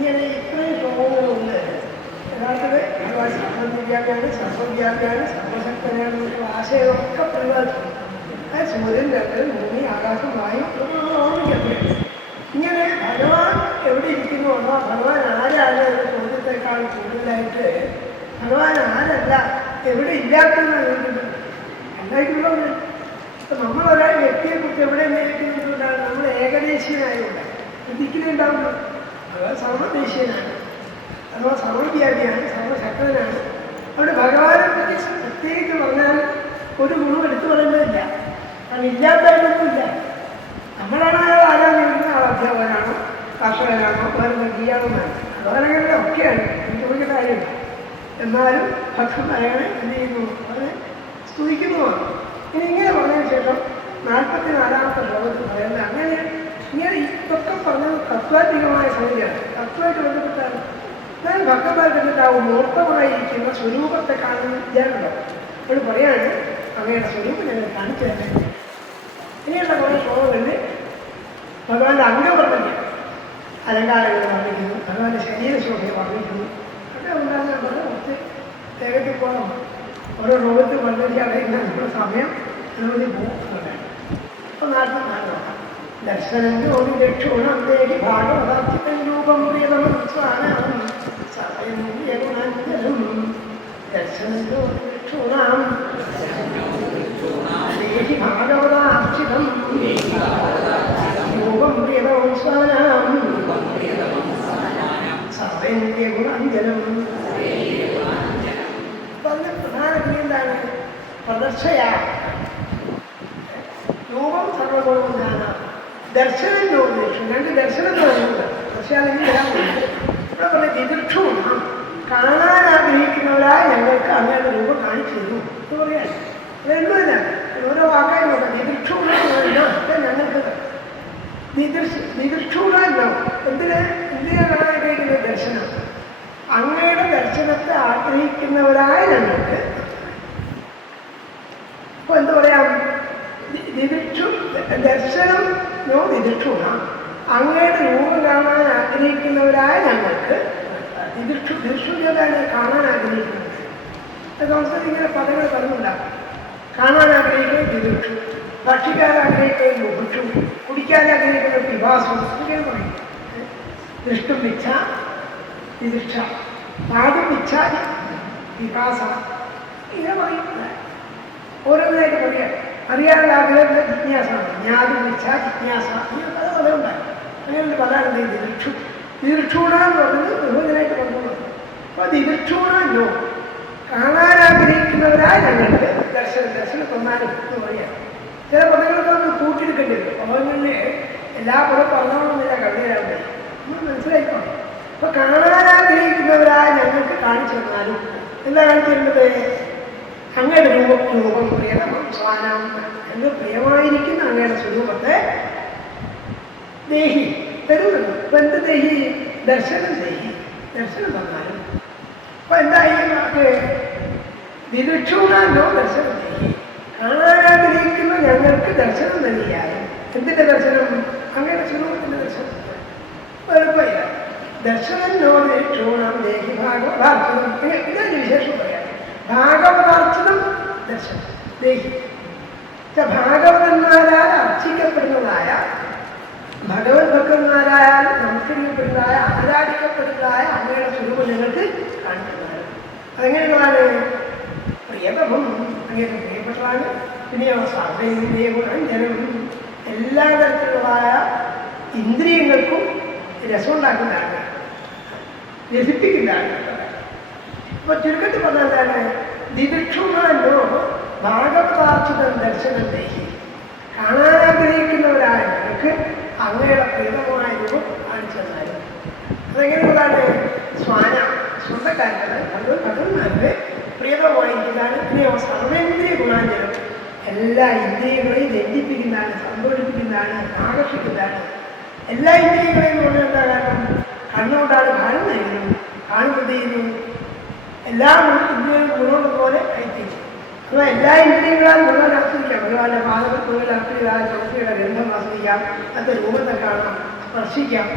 ഇങ്ങനെ ഇത്രയും ശ്ലോകങ്ങളുണ്ട്. യഥാർത്ഥത്തിൽ ഭഗവാൻ സർവ്വവ്യാപിയാണ്, സർവ്വവ്യാപിയാണ്, സർവശക്തനാണ് എന്നുള്ള ആശയമൊക്കെ പ്രതിപാദിച്ചു. സൂര്യൻ, ചന്ദ്രൻ, ഭൂമി, ആകാശം, വായു ഓർമ്മിക്കപ്പെടും. ഇങ്ങനെ ഭഗവാൻ എവിടെ ഇരിക്കുന്നു അഥവാ ഭഗവാൻ ആരാണ് എന്ന ചോദ്യത്തെക്കാൾ കൂടുതലായിട്ട് ഭഗവാൻ ആരല്ല എവിടെ ഇല്ലാത്തതെന്ന് അറിയുന്നത് എല്ലായിട്ടുള്ളത്. ഇപ്പം നമ്മളൊരാൾ വ്യക്തിയെക്കുറിച്ച് എവിടെ അന്വേഷിക്കുന്നതുകൊണ്ടാണ് നമ്മൾ ഏകദേശീയനായതുകൊണ്ട് ശ്രദ്ധിക്കുന്നുണ്ടാവുന്നത്. ഭഗവാൻ സർവദേശീയനാണ്, അഥവാ സർവ്വവ്യാപിയാണ്, സർവശക്തനാണ്. അവിടെ ഭഗവാനെ പറ്റി പ്രത്യേകിച്ച് പറഞ്ഞാൽ ഒരു ഗുണം എടുത്തു പറയുന്നതില്ല. കാരണം ഇല്ലാത്തതൊന്നുമില്ല. നമ്മളാണ് അയാൾ ആരാധിക്കുന്നത്, ആൾ അധ്യാപകനാണോ, കർഷകനാണോ, വേറെ നൽകിയാണെന്നാണ്. അതങ്ങനെ ഒക്കെയാണ്, എനിക്ക് ഒരു കാര്യമില്ല. എന്നാലും ഭക്ഷണം അയാളെ എന്ത് ചെയ്യുന്നു, അവനെ സ്തുതിക്കുന്നതാണ്. ഇനി ഇങ്ങനെ പറഞ്ഞതിന് ശേഷം 44-ാമത്തെ ശ്ലോകത്തിൽ പറയുന്നത് അങ്ങനെ ഇങ്ങനെ ഇതൊക്കെ പറഞ്ഞത് തത്വാത്മികമായ സംഗതിയാണ്. തത്വമായിട്ട് ബന്ധപ്പെട്ടാണ് ഞാൻ ഭക്തന്മാർ കണ്ടിട്ടാവും മൂർത്തമായിരിക്കുന്ന സ്വരൂപത്തെ കാണുന്ന വിചാരമുണ്ടോ. അവൾ പറയാണ് അങ്ങയുടെ സ്വരൂപം ഞങ്ങൾ കാണിച്ചു തന്നെ. ഇനിയുള്ള കുറേ ശ്ലോകങ്ങളിൽ ഭഗവാന്റെ അംഗവർണ്ണന അലങ്കാരങ്ങൾ വർണ്ണിക്കുന്നു, ഭഗവാന്റെ ശരീരശോഭയെ വർണ്ണിക്കുന്നു. ഒക്കെ ഉണ്ടാകുന്ന പറഞ്ഞാൽ കുറച്ച് വേഗത്തിൽ പോകണം. ഓരോ രോഗത്തിൽ വർണ്ണിച്ചാൽ നമ്മുടെ സമയം അനുമതി പോകുന്നുണ്ട്. അപ്പോൾ 44 നോക്കാം. ദർശനം ജ്യോതി രക്ഷോണം ദേഹി ഭാഗവതാർത്ഥിതം രൂപം പ്രിയതമസ്വാനം സവയംഗുണാഞ്ജലം. ദർശനം ജ്യോതി രക്ഷോണം ദേഹി ഭാഗവതാർത്ഥിതം രൂപം പ്രിയതമസ്വാനം സവയംഗുണാഞ്ജലം. അതിൻ്റെ പ്രധാന ക്രിയ എന്താണ്? പ്രദർശയ രൂപം സർവഗുണവും ജ്ഞാന ദർശനം ജ്യോതിഷം. രണ്ട് ദർശനം പറയുന്നത് ദർശനാണെങ്കിൽ ഇവിടെ പറഞ്ഞ ദിദൃക്ഷവും കാണാൻ ആഗ്രഹിക്കുന്നവരായി ഞങ്ങൾക്ക് അങ്ങയുടെ രൂപം കാണിച്ചു തരൂ എന്ന് പറയാൻ. അതെന്തുമില്ല, ഓരോ വാക്കായി നോക്കാം. ദിദൃക്ഷവും ഞങ്ങൾക്ക് ദിദൃക്ഷൂടല്ലോ. എന്തിനാണ് ആഗ്രഹിക്കുന്നത്? ദർശനം. അങ്ങയുടെ ദർശനത്തെ ആഗ്രഹിക്കുന്നവരായ ഞങ്ങൾക്ക് ഇപ്പൊ എന്ത് പറയാം? ദർശനം ദിദൃക്ഷൂണ അങ്ങയുടെ രൂപം കാണാൻ ആഗ്രഹിക്കുന്നവരായ ഞങ്ങൾക്ക് ദിദൃക്ഷുതാണ് കാണാൻ ആഗ്രഹിക്കുന്നത്. സംസ്കൃതി ഇങ്ങനെ പദങ്ങൾ പറഞ്ഞുണ്ടാകും. കാണാൻ ആഗ്രഹിക്കുന്ന ദിദൃക്ഷു, ഭക്ഷിക്കാൻ ആഗ്രഹിക്കുന്ന മുഖക്ഷു, കുടിക്കാൻ ആഗ്രഹിക്കുന്ന പിപാസു, ഇങ്ങനെ പറയും. ദൃഷ്ടും ഇച്ഛ ദിദൃക്ഷ, പാടും ഇച്ഛ പിപാസ, ഇങ്ങനെ പറയും. ഓരോന്നായിട്ട് പറയാം. അറിയാനുള്ള ആഗ്രഹത്തിൻ്റെ ജിജ്ഞാസാണ്. ജ്ഞാതും ഇച്ഛ ജിജ്ഞാസ, ഇങ്ങനെ പല പദം ഉണ്ടാകും. അങ്ങനെ പദമാണ് ദിദൃക്ഷു. ദിദൃക്ഷൂണ എന്ന് പറയുന്നത് ബഹുജനായിട്ട് കൊണ്ടുപോകുന്നത്. അപ്പോൾ ദിദൃക്ഷൂണല്ലോ കാണാൻ ആഗ്രഹിക്കുന്നവരായ ഞങ്ങൾക്ക് ദർശനം തന്നാലും എന്ന് പറയാം. ചില പദങ്ങളൊക്കെ നമുക്ക് കൂട്ടിയെടുക്കേണ്ടി വരും. പദങ്ങളിൽ എല്ലാ പദം പറഞ്ഞോണമെന്നില്ല കവിതയിലാവുന്നത് നമ്മൾ മനസ്സിലാക്കണം. അപ്പോൾ കാണാൻ ആഗ്രഹിക്കുന്നവരായ ഞങ്ങൾക്ക് കാണിച്ചു തന്നാലും എന്താ കാണിച്ചു തരുന്നത്? അങ്ങയുടെ രൂപം പ്രിയതമം സ്വാനം, എന്ന് പ്രിയമായിരിക്കുന്ന അങ്ങയുടെ സ്വരൂപത്തെ ദേഹി തരുന്നുണ്ട്. ഇപ്പം എന്ത് ദേഹി? ദർശനം ദേഹി, ദർശനം തന്നാലും. അപ്പൊ എന്തായി? നമുക്ക് ദിദൃക്ഷൂണല്ലോ ദർശനം ദേഹി, കാണാനാഗ്രഹിക്കുന്ന ഞങ്ങൾക്ക് ദർശനം നൽകിയാലും. എന്തിന്റെ ദർശനം? അങ്ങയുടെ സ്വരൂപത്തിന്റെ ദർശനം. എളുപ്പമില്ല. ദർശനം ദിദൃക്ഷൂണം ദേഹി ഭാഗവതാർത്ഥിതം. ഇതൊരു വിശേഷം പറയാം. ഭാഗവതാർത്ഥിതം ദർശനം ദേഹി. ഭാഗവതന്മാരാൽ അർച്ചിക്കപ്പെടുന്നതായ, ഭഗവത് ഭക്തന്മാരായാൽ നമസ്കരിക്കപ്പെടുന്നതായ, ആരാധിക്കപ്പെടുന്നതായ അങ്ങയുടെ സ്വരൂപം ഞങ്ങൾക്ക് കാണിക്കുന്നതാണ്. അതെങ്ങനെയുള്ളതാണ്? പ്രിയതമം, അങ്ങേക്ക് പ്രിയപ്പെട്ടതാണ്. പിന്നെയോ സർവ്വേന്ദ്രിയഗുണഞ്ജനം, എല്ലാ തരത്തിലുള്ളതായ ഇന്ദ്രിയങ്ങൾക്കും രസമുണ്ടാക്കുന്നതാണ്, രസിപ്പിക്കുന്നതാണ്. അപ്പൊ ചുരുക്കത്തിൽ പറഞ്ഞാൽ എന്താണ്? ദിദൃക്ഷുണല്ലോ ഭാഗവതാർത്ഥിതം ദർശനം ദേഹി, കാണാനാഗ്രഹിക്കുന്നവരായ ഞങ്ങൾക്ക് അങ്ങയുടെ പ്രിയതമായ രൂപം കാണിച്ചു തന്നാലും. അതെങ്ങനെയുള്ളതാണ്? സ്വാന, സ്വന്തക്കാരുടെ ഭഗവന്മാരുടെ പ്രിയതമായിരിക്കുന്നതാണ്. പിന്നെയോ സർവേന്ദ്രിയ ഗുണാഞ്ജനം, എല്ലാ ഇന്ദ്രിയങ്ങളെയും രഞ്ജിപ്പിക്കുന്നതാണ്, സന്തോഷിപ്പിക്കുന്നതാണ്, ആകർഷിക്കുന്നതാണ്. എല്ലാ ഇന്ദ്രിയങ്ങളെയും കൊണ്ട് എന്താ കാരണം? കണ്ണുകൊണ്ടാണ് കാണുന്നതെങ്കിലും കാണുന്നത് ചെയ്യുന്നു എല്ലാ ഇന്ദ്രിയങ്ങളും ഗുണമുള്ളതുപോലെ കൈത്തീരും. അപ്പോൾ എല്ലാ ഇന്ദ്രിയങ്ങളാൽ മുഴുവൻ ആസ്വദിക്കാം. ഭഗവാന്റെ പാദങ്ങൾ മുഴുവൻ ആസ്വദിക്കാം, പ്രവൃത്തിയുടെ ഗന്ധം ആസ്വദിക്കാം, അത് രൂപത്തെ കാണാം, സ്പർശിക്കാം,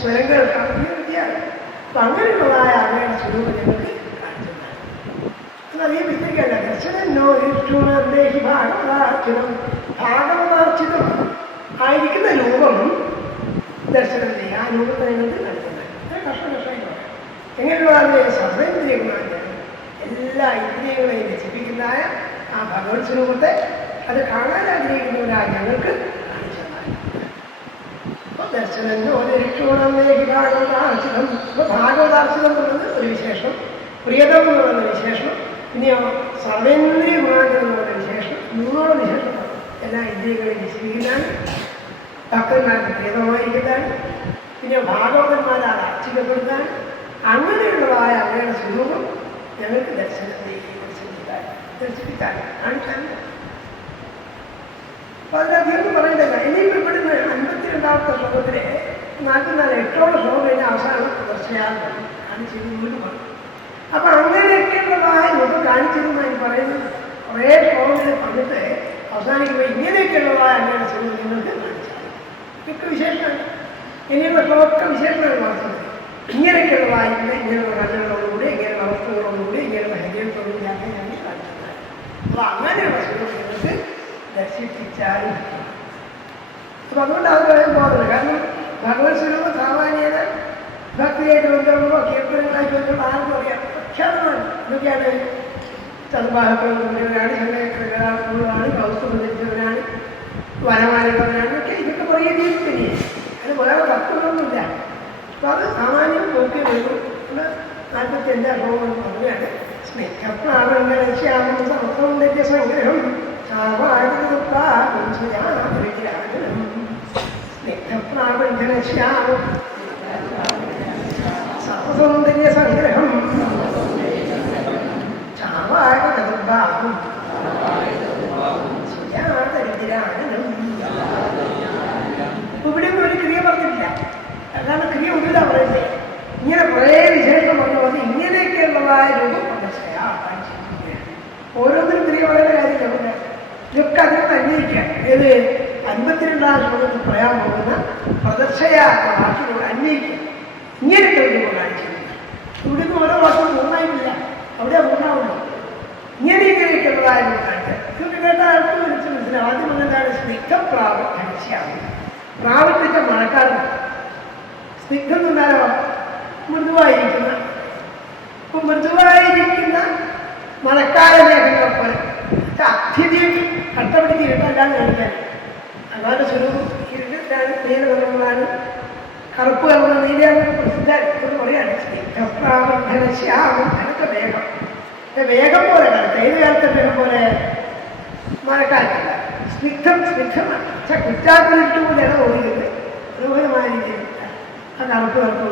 സ്വരം കേൾക്കാം. ഈ വിസ്തരിക്കുകയാണ്. അപ്പൊ അങ്ങനെയുള്ളതായ അങ്ങയുടെ സ്വരൂപം ഞങ്ങൾക്ക് കാണിച്ചു. അതധികം വിസ്തരിക്കല്ല. ദർശനോ ഇഷ്ടൂണി ഭാഗവതാർച്ചിതം, ഭാഗവതാർച്ചിതം ആയിരിക്കുന്ന രൂപം ദർശനം ചെയ്യുക. ആ രൂപത്തെ ഞങ്ങൾക്ക് കാണിക്കുന്നത് കഷ്ടകഷ്ടമായി പറയാം. എങ്ങനെയുള്ളതാണ്? സർവേന്ദ്രിയങ്ങളാണ് എല്ലാ ഇന്ദ്രിയങ്ങളെയും രചിപ്പിക്കുന്നതായ ആ ഭഗവത് സ്വരൂപത്തെ അത് കാണാൻ ആഗ്രഹിക്കുന്നവരായ ഞങ്ങൾക്ക് ദർശനോ ഭാഗവതാർച്ചിതം. ഇപ്പൊ ഭാഗവതാർച്ചിതം എന്നുള്ളത് ഒരു വിശേഷം, പ്രിയതം എന്ന് പറയുന്ന വിശേഷം, പിന്നെയോ സർവേന്ദ്രിയ ഗുണാന്തരം എന്ന് പറയുന്ന വിശേഷം, മൂന്നോളം വിശേഷം എല്ലാ ഇന്ദ്രിയങ്ങളെയും വിശദീകരിക്കാൻ ഭക്തന്മാർക്ക് പ്രിയതമായിരിക്കാൻ, പിന്നെ ഭാഗവതന്മാരെ അത് അർച്ചിക്കപ്പെടുത്താൻ, അങ്ങനെയുള്ളതായ അവരുടെ സ്വരൂപം ഞങ്ങൾക്ക് ദർശിപ്പിക്കാൻ കാണിക്കാൻ. അപ്പൊ അതിനധികം പറയുന്നില്ല. ഇനിയും ഇവിടുന്ന് 52ാമത്തെ ശ്ലോകത്തിലെ 8ഓളം ശ്ലോകം കഴിഞ്ഞ അവസാനം തുടർച്ചയാകും കാണിച്ചിരുന്നു പറഞ്ഞു. അപ്പൊ അങ്ങനെയൊക്കെയുള്ളതായ രൂപം കാണിച്ചിരുന്നായി പറയുന്നത് കുറേ ശ്ലോകങ്ങൾ പറഞ്ഞിട്ട് അവസാനിക്കുമ്പോൾ ഇങ്ങനെയൊക്കെയുള്ളതായ അങ്ങനെ സ്വരൂപം നിങ്ങൾക്ക് കാണിച്ചാൽ ഇതൊക്കെ വിശേഷമാണ്. ഇനിയുള്ള ശ്ലോകമൊക്കെ വിശേഷമാണ് പറഞ്ഞത്. ഇങ്ങനെയൊക്കെയുള്ളതായ ഇങ്ങനെയുള്ള കണ്ണുകളോടുകൂടി, ഇങ്ങനെയുള്ള അവസ്ഥകളോടുകൂടി, ഇങ്ങനെയുള്ള ഹരിയത്തോടുകൂടി അങ്ങനെയാണ് കാണിച്ചത്. അപ്പൊ അങ്ങനെയുള്ള സ്വരൂപം നിങ്ങൾക്ക് ദർശിപ്പിച്ചാലും അപ്പൊ അതുകൊണ്ട് അത് പറയാൻ പോകുന്നത്. കാരണം ഭഗവത് സ്വരൂപം സാമാന്യത ഭക്തിയായിട്ട് ബന്ധമുള്ളോ കീർത്തനങ്ങളായിട്ട് ബന്ധമുള്ള ആർക്കും അറിയാം. പ്രഖ്യാതമാണ്. ഇതൊക്കെയാണ് ചതുർബാഹുക്കളുള്ളവരാണ്, ശങ്കരകളാണ്, കൗസ്തുഭം ധരിച്ചവരാണ്, വനമാലുള്ളവരാണ്, ഒക്കെ ഇതൊക്കെ കുറേ രീതിയിൽ തന്നെയാണ്. അത് വേറെ തത്വങ്ങളൊന്നുമില്ല. അപ്പൊ അത് സാമാന്യം നോക്കി വരുന്നു. 45 ശ്ലോകം പറയുകയാണ്. സ്നിഗ്ധപ്രാണശ്യാമം സമസൗന്ദര്യ സംഗ്രഹം സ്നിഗ്ധപ്രാണശ്യാമം സർവസൗന്ദര്യ സംഗ്രഹം ചാവാകതുർഭാഗം സുജാതരിതിരാനനം. ഇവിടെയൊന്നും ഒരു ക്രിയ പറഞ്ഞിട്ടില്ല. അതാണ് ക്രിയ ഒന്നുമില്ല പറയുന്നത്. ഇങ്ങനെ കുറേ വിശേഷം പറഞ്ഞു പോലെ ഇങ്ങനെയൊക്കെയുള്ളതായ രൂപം പ്രദർശയാ കാണിച്ചിരിക്കുകയാണ്. ഓരോന്നിനും ക്രിയ പറയുന്ന കാര്യമില്ല. ഇതൊക്കെ അതിനകത്ത് അന്വയിക്കുകയാണ്. ഏത് 52ാം ശ്ലോകത്തിൽ പറയാൻ പോകുന്ന പ്രദർശയാ എന്ന വാക്കിനോട് അന്വയിക്കുക. ഇങ്ങനെയൊക്കെ രൂപം കാണിച്ചിരിക്കുക. ഇവിടുന്ന് ഓരോ വാക്കും പൂർണ്ണമായിട്ടില്ല, അവിടെ പൂർണ്ണമുള്ളൂ. ഇങ്ങനെയൊക്കെയുള്ളതായ രൂപം കാണിക്കുക. ഇതൊക്കെ കേട്ട ആൾക്ക് വിളിച്ച് മനസ്സിലാവും. ആദ്യം എന്താണ്? സ്നിഗ്ധപ്രാവ് ധരിച്ചാണ്. പ്രാവിന്റെ മഴക്കാലം. സ്നിഗ്ധം എന്നാലോ മൃദുവായിരിക്കുന്ന. ഇപ്പൊ മൃദുവായിരിക്കുന്ന മഴക്കാല മേഘങ്ങളെ അത്യധികം കട്ടപിടിച്ച് ഇരുട്ടല്ലാന്ന് കാണിക്കാൻ. അതാണ് സ്വരൂപം. ഇരുട്ടാണ്, നീല നിറങ്ങളാണ്, കറുപ്പ് കളറുള്ള നീലയാണ് പ്രസിദ്ധം പറയാണ്. സ്നിഗ്ധപ്രാവധനശ്യാമം. അതൊക്കെ വേഗം വേഗം പോലെ കാലത്ത്. ഏത് കാലത്തെ വേഗം പോലെ? മഴക്കാലത്തല്ല. സ്നിഗ്ധമാണ്. കുറ്റാത്തിലിട്ട് പോലെയാണ് ഓടിക്കുന്നത്. മനോഹരമായ രീതിയിൽ ആ കറുപ്പ് കറുപ്പ്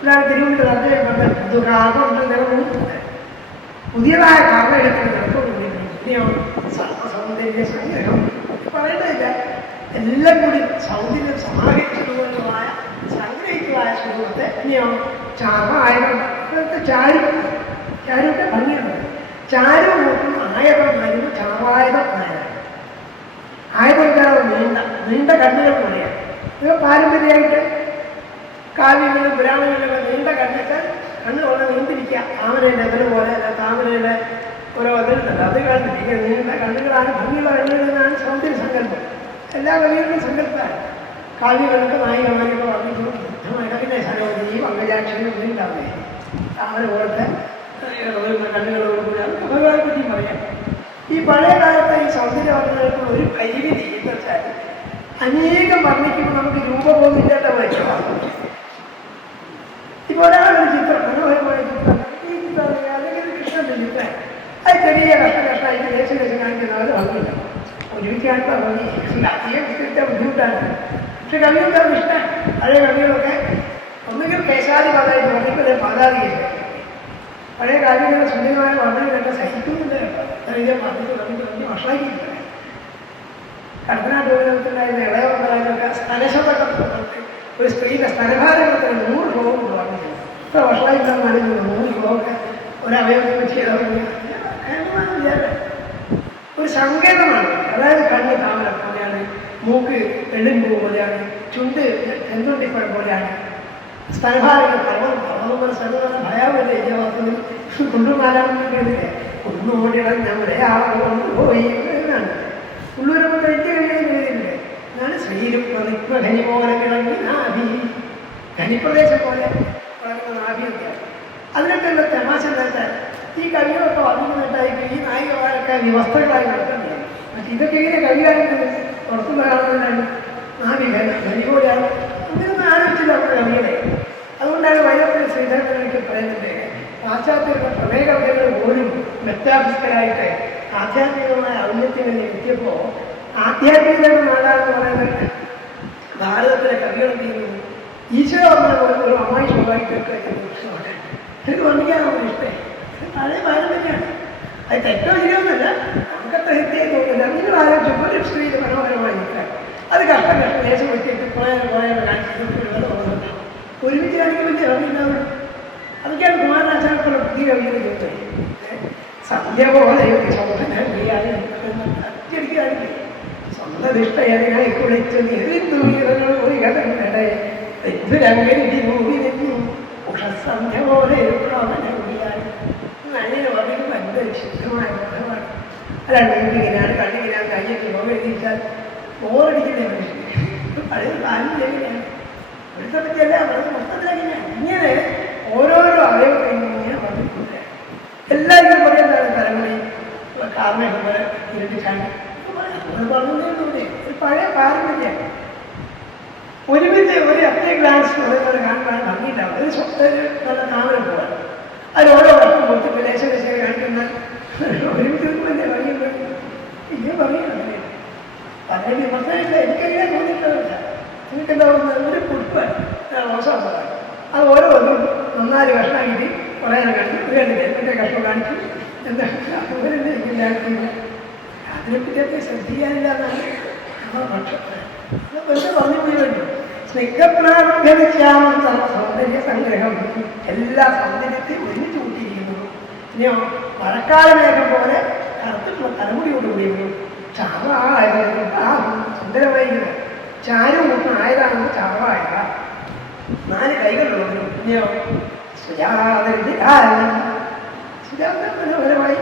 ഇതാണ് തിരുവനന്തപുരം അദ്ദേഹം പറഞ്ഞ കാർമുണ്ട് നിലനിൽക്കുന്നത്. പുതിയതായ കാർമ എടുക്കുന്ന നിലക്കൊണ്ടിരിക്കുന്നു. സർവസൗന്ദര്യ സംഗ്രഹം പറയുന്നില്ല. എല്ലാം കൂടി സൗന്ദര്യം സമാഹരിച്ചതുപോലുള്ളതായ സംഗ്രഹിച്ചതായ സ്വരൂപത്തെ ഇനിയോ ചാമായകം. ചാരുവിന്റെ ഭംഗിയുണ്ട്. ചാരു നോക്കും ആയകം വരുമ്പോൾ ചാവായകം ആയത്. ആയതം നീണ്ട കണ്ണുകൾ പോലെയാണ്. ഇത് പാരമ്പര്യമായിട്ട് കാവ്യങ്ങളും പുരാണങ്ങളിലൊക്കെ നീണ്ട കണ്ണിട്ട് കണ്ണുകൊണ്ട് നീണ്ടിരിക്കുക. താമരയുടെ അതിൽ പോലെ അല്ല, താമരയുടെ ഓരോ അതിലുണ്ടല്ലോ, അത് കണ്ടിരിക്കുക. നീണ്ട കണ്ണുകളാണ് ഭംഗിയുള്ള കണ്ണുകളെന്നാണ് സൗന്ദര്യ സങ്കല്പം. എല്ലാ കവികളുടെയും സങ്കല്പമാണ്. കാവ്യങ്ങൾക്ക് നായികമാരൊക്കെ വർണ്ണിക്കുന്നു. പിന്നെ സരോജിനി പങ്കജാക്ഷനും ഒന്നും ഉണ്ടാവുകയെ താമര പോലത്തെ കണ്ണുകളോടുകൂടി അതൊക്കെ ഭഗവാനെ പറ്റിയും പറയാം. ഈ പഴയ കാലത്തെ ഈ സൗന്ദര്യവർണ്ണങ്ങൾക്ക് ഒരു പരിമിതി എന്ന് വെച്ചാൽ അനേകം വർണ്ണിക്കുമ്പോൾ നമുക്ക് രൂപബോധമില്ലാത്ത വൈദ്യമാണ്. ഇപ്പോൾ ഒരാളൊരു ചിത്രം, മനോഹരമായ ചിത്രം, ഈ ചിത്രം അല്ലെങ്കിൽ കൃഷ്ണന്റെ ചിത്രം, അത് ചെറിയ കഷ്ടമായിട്ട് ദേശം കാണിക്കുന്നത് അത് ഭംഗിയില്ല. ഒരുമിക്കാനുള്ള ഭംഗി അധികം വിസ്തരിച്ച ബുദ്ധിമുട്ടാണ്. പക്ഷെ കവികൾക്ക് ഇഷ്ടം. പഴയ കവികളൊക്കെ ഒന്നുകിൽ കേശാദി പാതായിട്ട് വർണ്ണിക്കുന്നത് പാതാതിയാണ്. പഴയ കാര്യങ്ങളുടെ സുന്ദരമായ വർണ്ണങ്ങളൊക്കെ സഹിക്കുന്നുണ്ട് കേട്ടോ. അതെല്ലാം പറഞ്ഞിട്ട് വഷളാക്കിയിട്ടുണ്ട്. കടത്തനാട്ടുണ്ടായിരുന്ന ഇളയവന്മാരൊക്കെ സ്ഥലശതകം ഒരു സ്ത്രീയുടെ സ്ഥലഭാരങ്ങൾക്ക് 100 ശ്ലോകം കൊണ്ട് വർണ്ണിക്കുന്നു. ഇത്ര വഷളായിട്ടാണ് 100 ശ്ലോകമൊക്കെ ഒരവയവത്തിന് ചെയ്തവർക്ക് ഒരു സങ്കേതമാണ്. അതായത് കണ്ണ് താമര പോലെയാണ്, മൂക്ക് വെള്ളിമ്പൂ പോലെയാണ്, ചുണ്ട് ചെന്തുണ്ടിപ്പഴം പോലെയാണ്, സ്ഥലഭാഗങ്ങൾ പർവ്വതം സ്ഥലം ഭയാവല്ലേ ഏരിയവാസത്തിൽ കൊണ്ടുമാരാണെന്നില്ലേ കൊന്നുകൂടിയിടം ഞങ്ങളെ പോയി എന്നാണ് ഉള്ളൂരൊക്കെ തെറ്റ് കഴിയുന്നില്ലേ എന്നാണ് ശ്രീരും ഖനി പോലെ കിടങ്ങി നാഭി ഖനിപ്രദേശം പോലെ വളർന്ന നാഭിയൊക്കെ അതിനൊക്കെ ഉള്ള തമാശ എന്താ ഈ കവികളൊക്കെ വന്നിട്ടായിരിക്കും ഈ നായികമാരൊക്കെ വ്യവസ്ഥകളായി നടക്കുന്നില്ല പക്ഷെ ഇതൊക്കെ ഇങ്ങനെ കവിയായിരുന്നത് പുറത്തുനിന്ന് കാണുന്നതിനാണ് നാഭി ഖനിയോടെയാണ് അങ്ങനെയൊന്നും ആലോചിച്ചില്ല നമ്മുടെ കവികളെ അതുകൊണ്ടാണ് വൈദ്യുതി ശ്രീധരനൊക്കെ പറയുന്നത് പാശ്ചാത്യരുടെ പ്രണയ കവിതകൾ പോലും മെറ്റാഫിസിക്കലായിട്ട് ആധ്യാത്മികമായ ഔന്നത്യങ്ങളിൽ എത്തിയപ്പോൾ ആധ്യാത്മികതയുടെ നാടാന്ന് പറയുന്നത് ഭാരതത്തിലെ കവികളെന്ത് ചെയ്യുന്നു ഈശ്വര ഒരു അമ്മായി സ്വഭാവിക്കൊക്കെ എനിക്ക് വർണ്ണിക്കാനാണ് ഇഷ്ടം പഴയ ഭാരം തന്നെയാണ് അത് തെറ്റോ ശരിയൊന്നുമല്ല നമുക്കത്ര ഹിത്യമായി തോന്നില്ല നിങ്ങൾ ആലോചിച്ചപ്പോൾ ഒരു സ്ത്രീ മനോഹരമായി നിൽക്കാൻ അത് കഷ്ടം ദേശം വെച്ചിട്ട് കുറേ കാണിച്ചിട്ട് ഒരുമിച്ച് കാണിക്കാൻ വലിയ അറിയുന്നവർ അതൊക്കെയാണ് കുമാരനാശാനക്കുള്ള പുതിയ കവിയുടെ ചോദിച്ചത് സന്ധ്യ പോലെ അച്ചടിക്കാണെങ്കിൽ സ്വന്തം ഇഷ്ടയായി കുളിച്ചു നിറിന്തൂരങ്ങൾ ഒരു കഥയുടെ തെറ്റുരങ്കരി മൂവി നിന്നു ഉഷസന്ധ്യ പോലെ നല്ലിനെ പറയുന്നത് ഭയങ്കര വിശുദ്ധമായ ബോധമാണ് അല്ലാണ്ട് ഇങ്ങനെയാണ് കണ്ണിങ്ങനെയാണ് കയ്യൊക്കെ ലോകം എഴുതിച്ചാൽ ബോറടിക്കുന്ന മനുഷ്യൻ പഴയ കാലം എങ്ങനെയാണ് ഇവിടുത്തെ പറ്റിയല്ല വളരെ മൊത്തത്തിലെങ്ങനെയാണ് ഇങ്ങനെ ഓരോരോ അവയവം ഇങ്ങനെ പറഞ്ഞിട്ടുണ്ട് എല്ലാവരും പറയുന്നതാണ് തലമുറയും കാർമ്മയൊക്കെ പോലെ ഇരുട്ടിക്കാണ്ട് പറഞ്ഞതേ ഒരു പഴയ പാരമ്പര്യമാണ് ഒരുമിച്ച് ഒരു അത്രേ ഗ്ലാൻസ് പറയുന്നത് കാണാൻ ഭംഗിയിട്ടാവും ഒരു സ്വന്തം നല്ല താമര പോകാൻ അതിൽ ഓരോ വർഷം കൊടുത്ത് പ്രദേശം വെച്ചാൽ കാണിക്കുന്ന ഒരുമിച്ച് വലിയ ഭംഗിയുണ്ട് ഇങ്ങനെ പറയുന്നത് വളരെ വിമർശനമില്ല എനിക്കെങ്ങനെ തോന്നിയിട്ടില്ല എനിക്കെന്താ പറയുന്നത് ഒരു കുറിപ്പ് മോശമാണ് അത് ഓരോ ഒന്നും 4 കഷ്ണമാക്കിയിട്ട് കുറേ കാണിച്ചു ഒരു എൻ്റെ കഷ്ണം കാണിച്ചു എന്താ അവരെന്നെ എനിക്കില്ലാക്കില്ല അതിനെപ്പറ്റിയൊക്കെ ശ്രദ്ധിക്കാനില്ല എന്നാണ് നമ്മുടെ പക്ഷം വെറുതെ പറഞ്ഞു പോയി വേണ്ടു സ്നിഗ്ധപ്രാരംഭ്യവിശ്യാമം സൗന്ദര്യ സംഗ്രഹം എല്ലാ സൗന്ദര്യത്തെയും ഒരുമിച്ച് കൂട്ടിയിരിക്കുന്നു ഇനിയോ മഴക്കാലമേഘം പോലെ കറുത്തുള്ള തലമുടിയോടുകൂടിയും ചാവായത് ആ സുന്ദരമായിരിക്കുന്നത് ചാരും കൂട്ടും ആയതാണ് ചാവായ 4 കൈകളുള്ളൂ ഇനിയോ മനോഹരമായി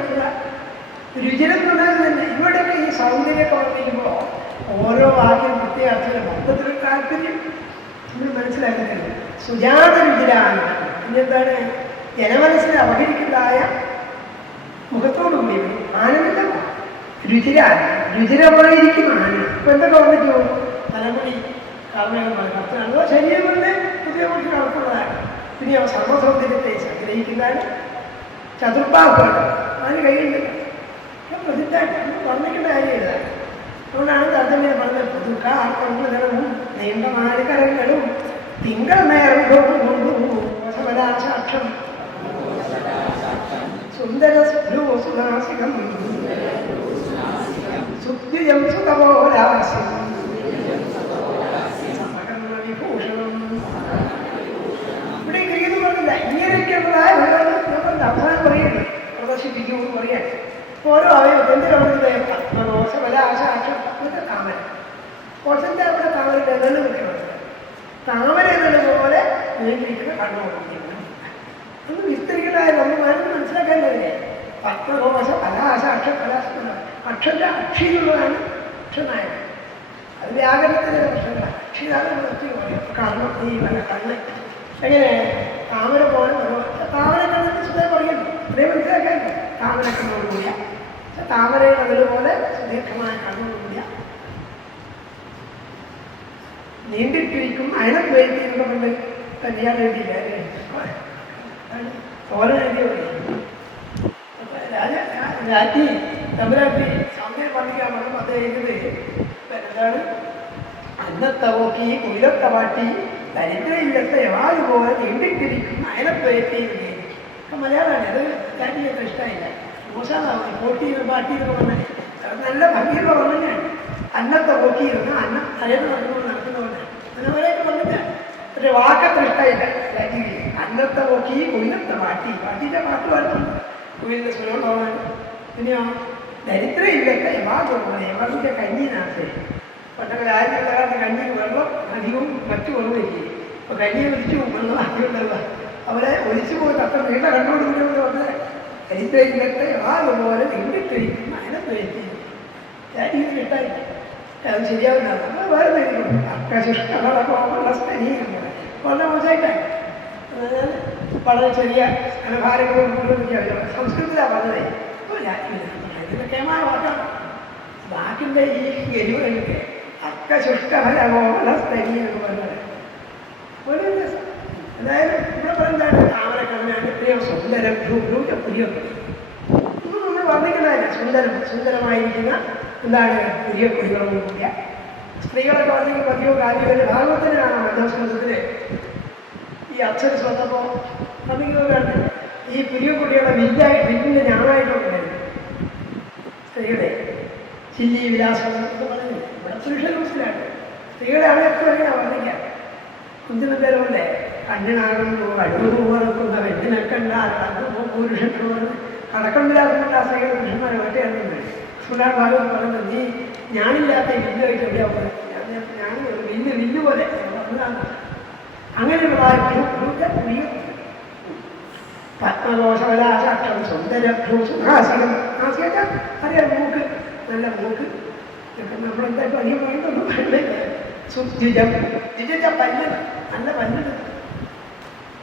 രുചിരത്തുണ്ടായത് തന്നെ ഇവിടെയൊക്കെ ഈ സൗന്ദര്യമൊക്കെ വർദ്ധിക്കുമ്പോൾ ഓരോ വാക്യം പ്രത്യേക അർത്ഥം മൊത്തത്തിലൊരു താല്പര്യം നമ്മൾ മനസ്സിലാക്കുന്നില്ല സുജാത രുചിരാണ് പിന്നെന്താണ് ജനമനസ്സിനെ അപഹരിക്കുന്നതായ മുഖത്തോടു കൂടി ആനന്ദം രുചിരാണ് രുചിരമായിരിക്കും ആനന്ദം ഇപ്പം എന്തൊക്കെ വന്നിട്ടോ തലമുടി കാർമ്മേകമാണ് കറുത്താണ് അതോ ശരീരം കൊണ്ട് പുതിയ കുറിച്ച് കറുപ്പുള്ളതാണ് പിന്നെ സർവസൗന്ദര്യത്തെ സംഗ്രഹിക്കുന്നതാണ് ചതുർബാഹുവാണ് 4 കൈയുണ്ട് പ്രസിദ്ധമായിട്ട് നമ്മൾ വർണ്ണിക്കേണ്ട കാര്യമില്ല അതുകൊണ്ടാണ് തർജ്ജമ പറഞ്ഞത് പുതുക്കാർക്കൊണ്ടും നീണ്ട 4 കരങ്ങളും തിങ്കൾ നേർക്കൊണ്ടു കോശവലാശാക്ഷം സുന്ദര സുനാസികം സുദ്വിജം സുഖപോരാസ്യം സമകർണ വിഭൂഷണം ഇവിടെ ഇങ്ങനെ പറഞ്ഞില്ല ഇങ്ങനെയൊക്കെയുള്ളതായ അവസാനം പറയുന്നു പ്രദർശിപ്പിക്കുമെന്ന് പറയാൻ ഓരോ അവയവം എന്തിനാണ് പത്മദോഷബലാശാക്ഷം ഇതൊക്കെ താമര കോശന്റെ അവിടെ താമരയുടെ എന്നു വെക്കണം താമര എന്നതുപോലെ നീണ്ടിരിക്കുന്ന കണ്ണുകൊണ്ടിരിക്കണം ഒന്ന് വിസ്തരിക്കലായ നമ്മളുമാരും മനസ്സിലാക്കേണ്ടതില്ലേ പത്മദോഷ കലാശാക്ഷ കലാശ അക്ഷന്റെ അക്ഷി എന്നുള്ളതാണ് അക്ഷനായത് അത് വ്യാകരണത്തിൻ്റെ പ്രശ്നങ്ങളാണ് അക്ഷിതാണ് കാരണം ഈ വല്ല കണ്ണ് എങ്ങനെ താമര പോലെ താമര കണ്ണിന് സുഖം പറയുന്നു അതേ മനസ്സിലാക്കാൻ താമര കണ്ണോടുകൂടിയ താമരയുടെ അതുപോലെ സുദീർഘമായ കണ്ണോടുകൂടിയ നീണ്ടിട്ടിരിക്കും അയണം വേണ്ടി എന്നൊക്കെ കൊണ്ട് കല്യാണം എഴുതിയില്ല തോരൻ എഴുതിയ രാജ്ഞി തമ്പുരാട്ടി സമയം പറഞ്ഞാൽ പറഞ്ഞു അത് എഴുതുന്നത് എന്താണ് അന്നത്തെ നോക്കി കുയിലത്തെ വാട്ടി ദരിദ്രയില്ലത്തെ യവാതുപോലെ നീണ്ടിട്ടിരിക്കും അയനപ്പേറ്റി അപ്പം മലയാളമാണ് അത് രാജ്യത്തെ ഇഷ്ടമായില്ല മോശമാണ് പോട്ടിയിരുന്ന് പാട്ടിയിരുന്ന് പറഞ്ഞാൽ നല്ല ഭംഗിയുള്ള പറഞ്ഞാണ് അന്നത്തെ നോക്കിയിരുന്ന് അന്നം തലേന്ന് നടന്നുകൊണ്ട് നടക്കുന്നതുകൊണ്ട് അതുപോലെയൊക്കെ പറഞ്ഞിട്ട് പക്ഷെ വാക്കത്ര ഇഷ്ടമായില്ല രാജ്യക്ക് അന്നത്തെ നോക്കി കുയിലത്തെ പാട്ടി പാട്ടിൻ്റെ പാട്ട് പാടുന്നുണ്ട് കുയിലിൻ്റെ സ്വരമുള്ളതാണ് പിന്നെയോ ദരിദ്രയില്ലത്തെ യവാതുപോലെ യവാദിൻ്റെ കഞ്ഞി നാശം പണ്ടൊക്കെ രാജ്യത്തെ കഞ്ഞിക്ക് വെള്ളം അധികവും മറ്റു കുറവില്ലേ അപ്പോൾ കഞ്ഞി ഒലിച്ചു പോകുന്ന ബാക്കിയുണ്ടല്ലോ അവരെ ഒലിച്ചു പോയി അത്ര നീണ്ട കണ്ടുകൊടുക്കുന്നത് പറഞ്ഞാൽ കരിത്തേക്കിലത്തെ അതുപോലെ നീണ്ടിട്ടിരിക്കുന്ന അതിനെത്തേക്ക് ഞാൻ ഇത് കിട്ടായി അത് ശരിയാവില്ല വേറെ നേരിടും അക്കശിഷ്ടമുള്ള സ്ഥലീകരണം വളരെ മോശമായിട്ടായി അതായത് വളരെ ചെറിയ അനുഭാരങ്ങളും സംസ്കൃതത്തിലാണ് പറഞ്ഞത് അപ്പോൾ ഞാൻ ഇതൊക്കെ വാക്കാണ് വാക്കിൻ്റെ ഈ എരിവ് എനിക്ക് അക്കശുഷ്ടഫലമോല സ്ഥലീ എന്ന് പറഞ്ഞത് ഒരു രസം അതായത് ഇവിടെ പറഞ്ഞാണ് താമരക്കണ്ണാണ് പ്രിയം സുന്ദരം പ്രിയം ഇന്നും നമ്മൾ വർണ്ണിക്കുന്നതല്ല സുന്ദരമായിരിക്കുന്ന എന്താണ് പ്രിയ കുടികളോട് കൂടിയ സ്ത്രീകളൊക്കെ വന്നെങ്കിൽ പതിയോ കാര്യങ്ങളിൽ ഭാഗവത്തിന് കാണാം മധ്യസ്മൃതത്തിൽ ഈ അച്ഛന് സ്വന്തപ്പോൾ വന്നെങ്കിൽ ഈ പ്രിയ കുട്ടികളെ വില്ലിൻ്റെ ഞാനായിട്ടൊക്കെ സ്ത്രീകളെ ചില്ലി വിലാസം എന്നൊക്കെ പറയുന്നത് ഇവിടെ പുരുഷരൂപത്തിലാണ് സ്ത്രീകളെ അവരൊക്കെ വേണമെങ്കിൽ വർണ്ണിക്കാം കുഞ്ചിനന്തരമല്ലേ കണ്ണിനാകുന്നു അഴുകുന്ന വെഞ്ഞിനൊക്കെ പുരുഷനോട് കടക്കണ്ടില്ലാത്ത ആ സ്ത്രീകൾ പുരുഷന്മാരെ വേട്ടയാടുന്നുണ്ട് സുലാ ഭാഗവത് പറയുന്നത് നീ ഞാനില്ലാത്ത വില്ലുമായിട്ട് എവിടെയാ പറയുന്നത് ഞാൻ വില്ല് പോലെ വന്നതാണ് അങ്ങനെയുള്ളതായ പത്മദോഷവലാശാക്ഷം സുന്ദരഭ്രൂസുഹാസികം ഹാസ്യൊക്കെ അറിയാം മൂക്ക് നല്ല മൂക്ക് ഇതൊക്കെ നമ്മളെന്തായാലും അധികം പറയുന്നുള്ളൂ ജിജം പല്ല് നല്ല പല്ലുണ്ട്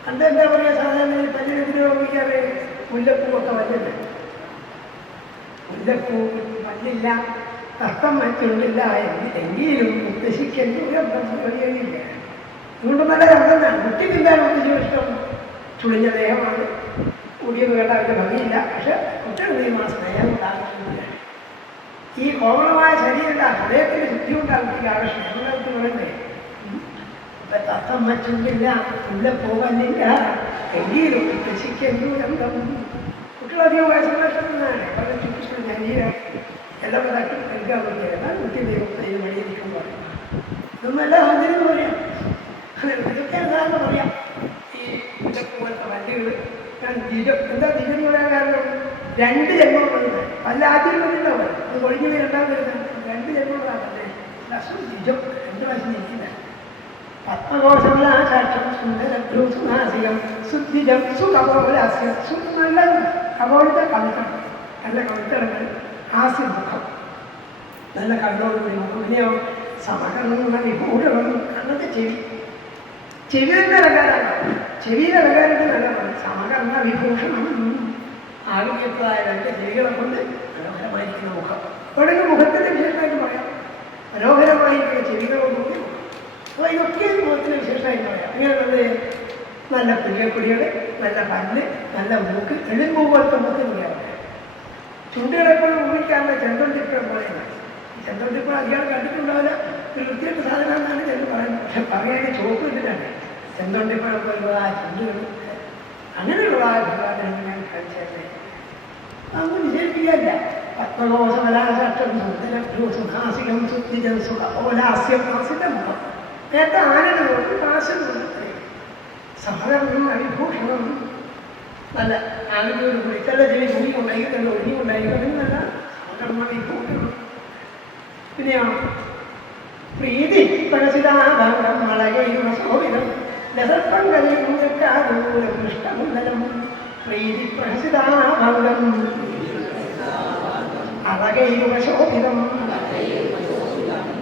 അന്ന് എന്താ പറയുക സാധാരണ പല്ലിനെതിരെ ഓർമ്മിക്കാറ് മുല്ലപ്പൂവൊക്കെ വല്ലുണ്ട് മുല്ലപ്പൂ പല്ലില്ല കഷ്ടം മറ്റുണ്ടില്ല എങ്കിലും മുത്തശ്ശിക്കെന്ത് കഴിയില്ല അതുകൊണ്ട് നല്ല രണ്ടെന്നാണ് കുട്ടിക്കെന്താണ് മുത്തശ്ശി ഇഷ്ടം ചുളിഞ്ഞ ദേഹമാണ് കൂടിയത് കേട്ടാൽ അവരുടെ ഭംഗിയില്ല പക്ഷെ കുട്ടികളുടെ ഈ മാസം സ്നേഹം ആകർഷിക്കുന്നില്ല ഈ കോമളമായ ശരീരത്തിൽ ഹൃദയത്തിന് ശുദ്ധി ഉണ്ടാകുന്ന ആകർഷണം എല്ലാവർക്കും വേണ്ടേ തത്തം മറ്റുണ്ടില്ല മുല്ലപ്പൂവല്ലില്ല എങ്കിലും മുത്തശ്ശിക്കെന്തു രംഗം കുട്ടികളധികം വയസ്സുള്ള ഇഷ്ടപ്പെടുന്നതാണ് വളരെ ചുറ്റിച്ചുള്ള ശരീരം എല്ലാം ഇതാക്കി കഴിക്കാൻ പറ്റിയല്ല കുട്ടി ദൈവത്തിന് വഴിയിരിക്കുമ്പോൾ ഇതൊന്നും എല്ലാ സാഹചര്യം പറയാം ഇതൊക്കെ എന്താണെന്ന് പറയാം ഈ മുല്ലപ്പൂവത്തെ വല്ലുകൾ ഞാൻ എന്താ ജിജം പറയാൻ കാരണം രണ്ട് ജന്മം വരുന്നത് പല ആദ്യം വരുന്നുണ്ടാവും അത് ഒഴിഞ്ഞു പോയി രണ്ടാമത് വരുന്നത് രണ്ട് ജന്മങ്ങളാണല്ലേ ജിജം രണ്ട് പ്രാവശ്യം നിൽക്കുന്നത് പത്മകോശമലാശാക്ഷം സുന്ദരഭ്രൂസുനാസികം ശുദ്ധിജം സുഖപോലാസ്യം നല്ല കപോലത്തെ കവിതകൾ നല്ല കവിതകൾ ഹാസ്യമുഖം നല്ല കണ്ണോടുകൂടി മുഖം പിന്നെയോ സമകർമ്മ വിഭൂഷണം അങ്ങനത്തെ ചെവി തന്നെ അലങ്കാരമാണ് ചെവിയുടെ അലങ്കാരത്തിൽ നല്ല പറയും സമകർമ്മ വിഭൂഷണം ആരോഗ്യപ്രായ രണ്ട് ചെവികളെ കൊണ്ട് മനോഹരമായിരിക്കുന്ന മുഖം എവിടെയെങ്കിലും മുഖത്തിൻ്റെ വിശേഷമായിട്ട് പറയാം മനോഹരമായിരിക്കുന്ന ചെവികളോടുകൂടി അപ്പോൾ ഇതൊക്കെ മുഖത്തിന് വിശേഷമായിട്ട് പറയാം അങ്ങനെയുള്ളത് നല്ല പുലിയക്കുടികൾ നല്ല പല്ല് നല്ല മൂക്ക് എഴുമ്പൂ പോലത്തെ മൂക്ക് പറയാം ചുണ്ടുകളെപ്പോഴും ഉപയോഗിക്കാറുള്ള ചെന്തോണ്ടിപ്പഴം പോലെയാണ് ചെന്തോണ്ടിപ്പഴം അധികം കണ്ടിട്ടുണ്ടാവില്ല ഒരു വൃത്തിയായിട്ട് സാധനമാണെന്നാണ് ചെന്ന് പറയുന്നത് പക്ഷെ പറയാൻ ചോപ്പ് ഇതിനാണ് ചെന്തോണ്ടിപ്പഴം പോലുള്ള ആ ചുണ്ടുകൾ അങ്ങനെയുള്ളതായ ഭഗവാനാണ് ഞാൻ കഴിച്ചത് അതൊന്നും വിശേഷിപ്പിക്കാനില്ല പത്മകോശമലാശാക്ഷം സുന്ദരഭ്രൂസുഹാസികം ശുദ്ധിജം സുഖോലാസ്യം ഹാസ്യത്തെ മുഖം നേരത്തെ ആനയുടെ നോക്കി കാശം കൊടുത്തേ സഹകരണം അവിഭൂഷണം നല്ല ആനയോട് കൂടി ചില ചെവി മുങ്ങിക്കൊണ്ടായി ചില ഒഴിഞ്ഞുകൊണ്ടായി നല്ല സഹകരണം വിഭൂഷണം പിന്നെയോ പ്രീതി പ്രകസിതാഭാഗം മളകയും ശോഭിതം ലസൽപ്പങ്കയും നിൽക്കാദൂരം ഇഷ്ടമുണ്ടലും പ്രീതി പ്രകസിതാഭാഗം അളകയും ശോഭിതം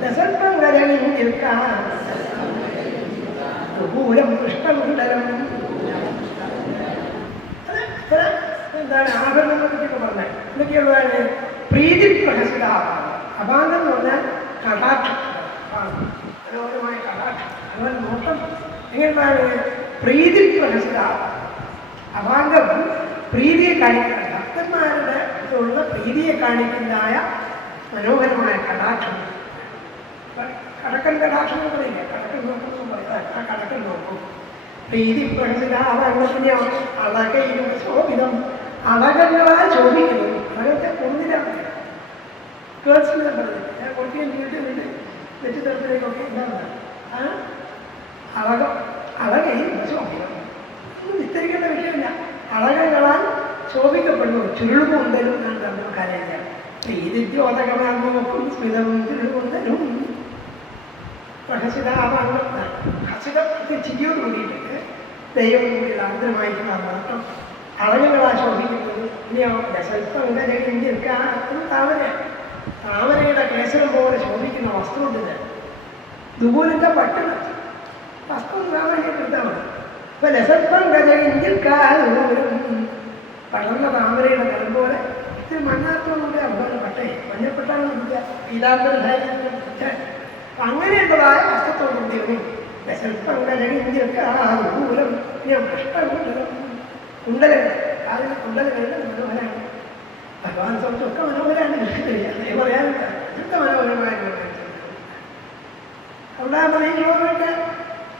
ലസൽപ്പങ്കയും നിൽക്കാൻ ദൂരം ഇഷ്ടമുണ്ടലും എന്താണ് ആഭരണങ്ങളെ പറ്റിയൊക്കെ പറഞ്ഞത് എന്തൊക്കെയുള്ളതാണ് പ്രീതി പ്രഹസിത അഭാഗം എന്ന് പറഞ്ഞാൽ കടാക്ഷം മനോഹരമായ കടാക്ഷം അതുപോലെ നോട്ടം എങ്ങനെയാണ് പ്രീതി പ്രഹസിത അഭാഗം പ്രീതിയെ കാണിക്കുന്ന ഭക്തന്മാരുടെ ഉള്ള പ്രീതിയെ കാണിക്കുന്നതായ മനോഹരമായ കടാക്ഷം കടക്കൽ കടാക്ഷം എന്ന് പറയില്ല കടക്കൽ നോക്കും ആ കടക്കൽ നോക്കും പ്രീതി പ്രഹസിത അഭാഗത്തിൻ്റെ അളകയും ശോഭിതം അളകങ്ങളാൽ ശോഭിക്കുന്നു അളകത്തെ കൊന്നിലാണ് ഗേൾസിനെ പറഞ്ഞത് ഞാൻ കുറച്ച് വീട്ടിൽ വെച്ച് തരത്തിലേക്കൊക്കെ ഉണ്ടാകുന്നത് ആ അളകയും ശോഭിതം വിസ്തരിക്കേണ്ട വിഷയമില്ല അളകങ്ങളാൽ ശോഭിക്കപ്പെടുന്നു ചുരുളുകൊണ്ടലും എന്നാണ് നമ്മൾ കാര്യമില്ല പ്രീതിദ്യോതകമാകും സ്മിതം ചുരുളുകൊണ്ടലും പ്രഹസിത ഹസിതം ചിരിയോട് കൂടിയിട്ട് ദൈവം കൂടിയുള്ള ആന്തരമായിരിക്കുന്ന ആ മാത്രം അളവുകളാ ശോഭിക്കുന്നത്. ഇനിയോ സ്വല്പം ഇന്ത്യക്കാരും താമരയാണ്. താമരയുടെ കേസരം പോലെ ശോഭിക്കുന്ന വസ്ത്രമുണ്ട്. ദൂരത്തെ പട്ടുന്ന വസ്ത്രം താമരയ്ക്ക് എടുത്താൽ മതി. അപ്പൊ ലസൽപ്പം കഥ ഇന്ത്യക്കാരും പടർന്ന താമരയുടെ നിലം പോലെ ഇത്തിരി മണ്ണാത്തോടുകൂടി അതുപോലെ പട്ടേ മഞ്ഞപ്പെട്ടാണ് പീതാംബരധാരിയുടെ അപ്പൊ അങ്ങനെയുള്ളതായ വസ്ത്രത്തോടുകൂടി ലസൽപ്പം കഥ ഇന്ത്യക്കാരും കുണ്ടലുകൾ അതിന് കുണ്ടലുകളുടെ മനോഹരമാണ്. ഭഗവാൻ സ്വന്തമൊക്കെ മനോഹരമാണ്. കൃഷ്ണ പറയാനില്ല. എന്ത് മനോഹരമായ അവിടെ ഈ ലോകമൊക്കെ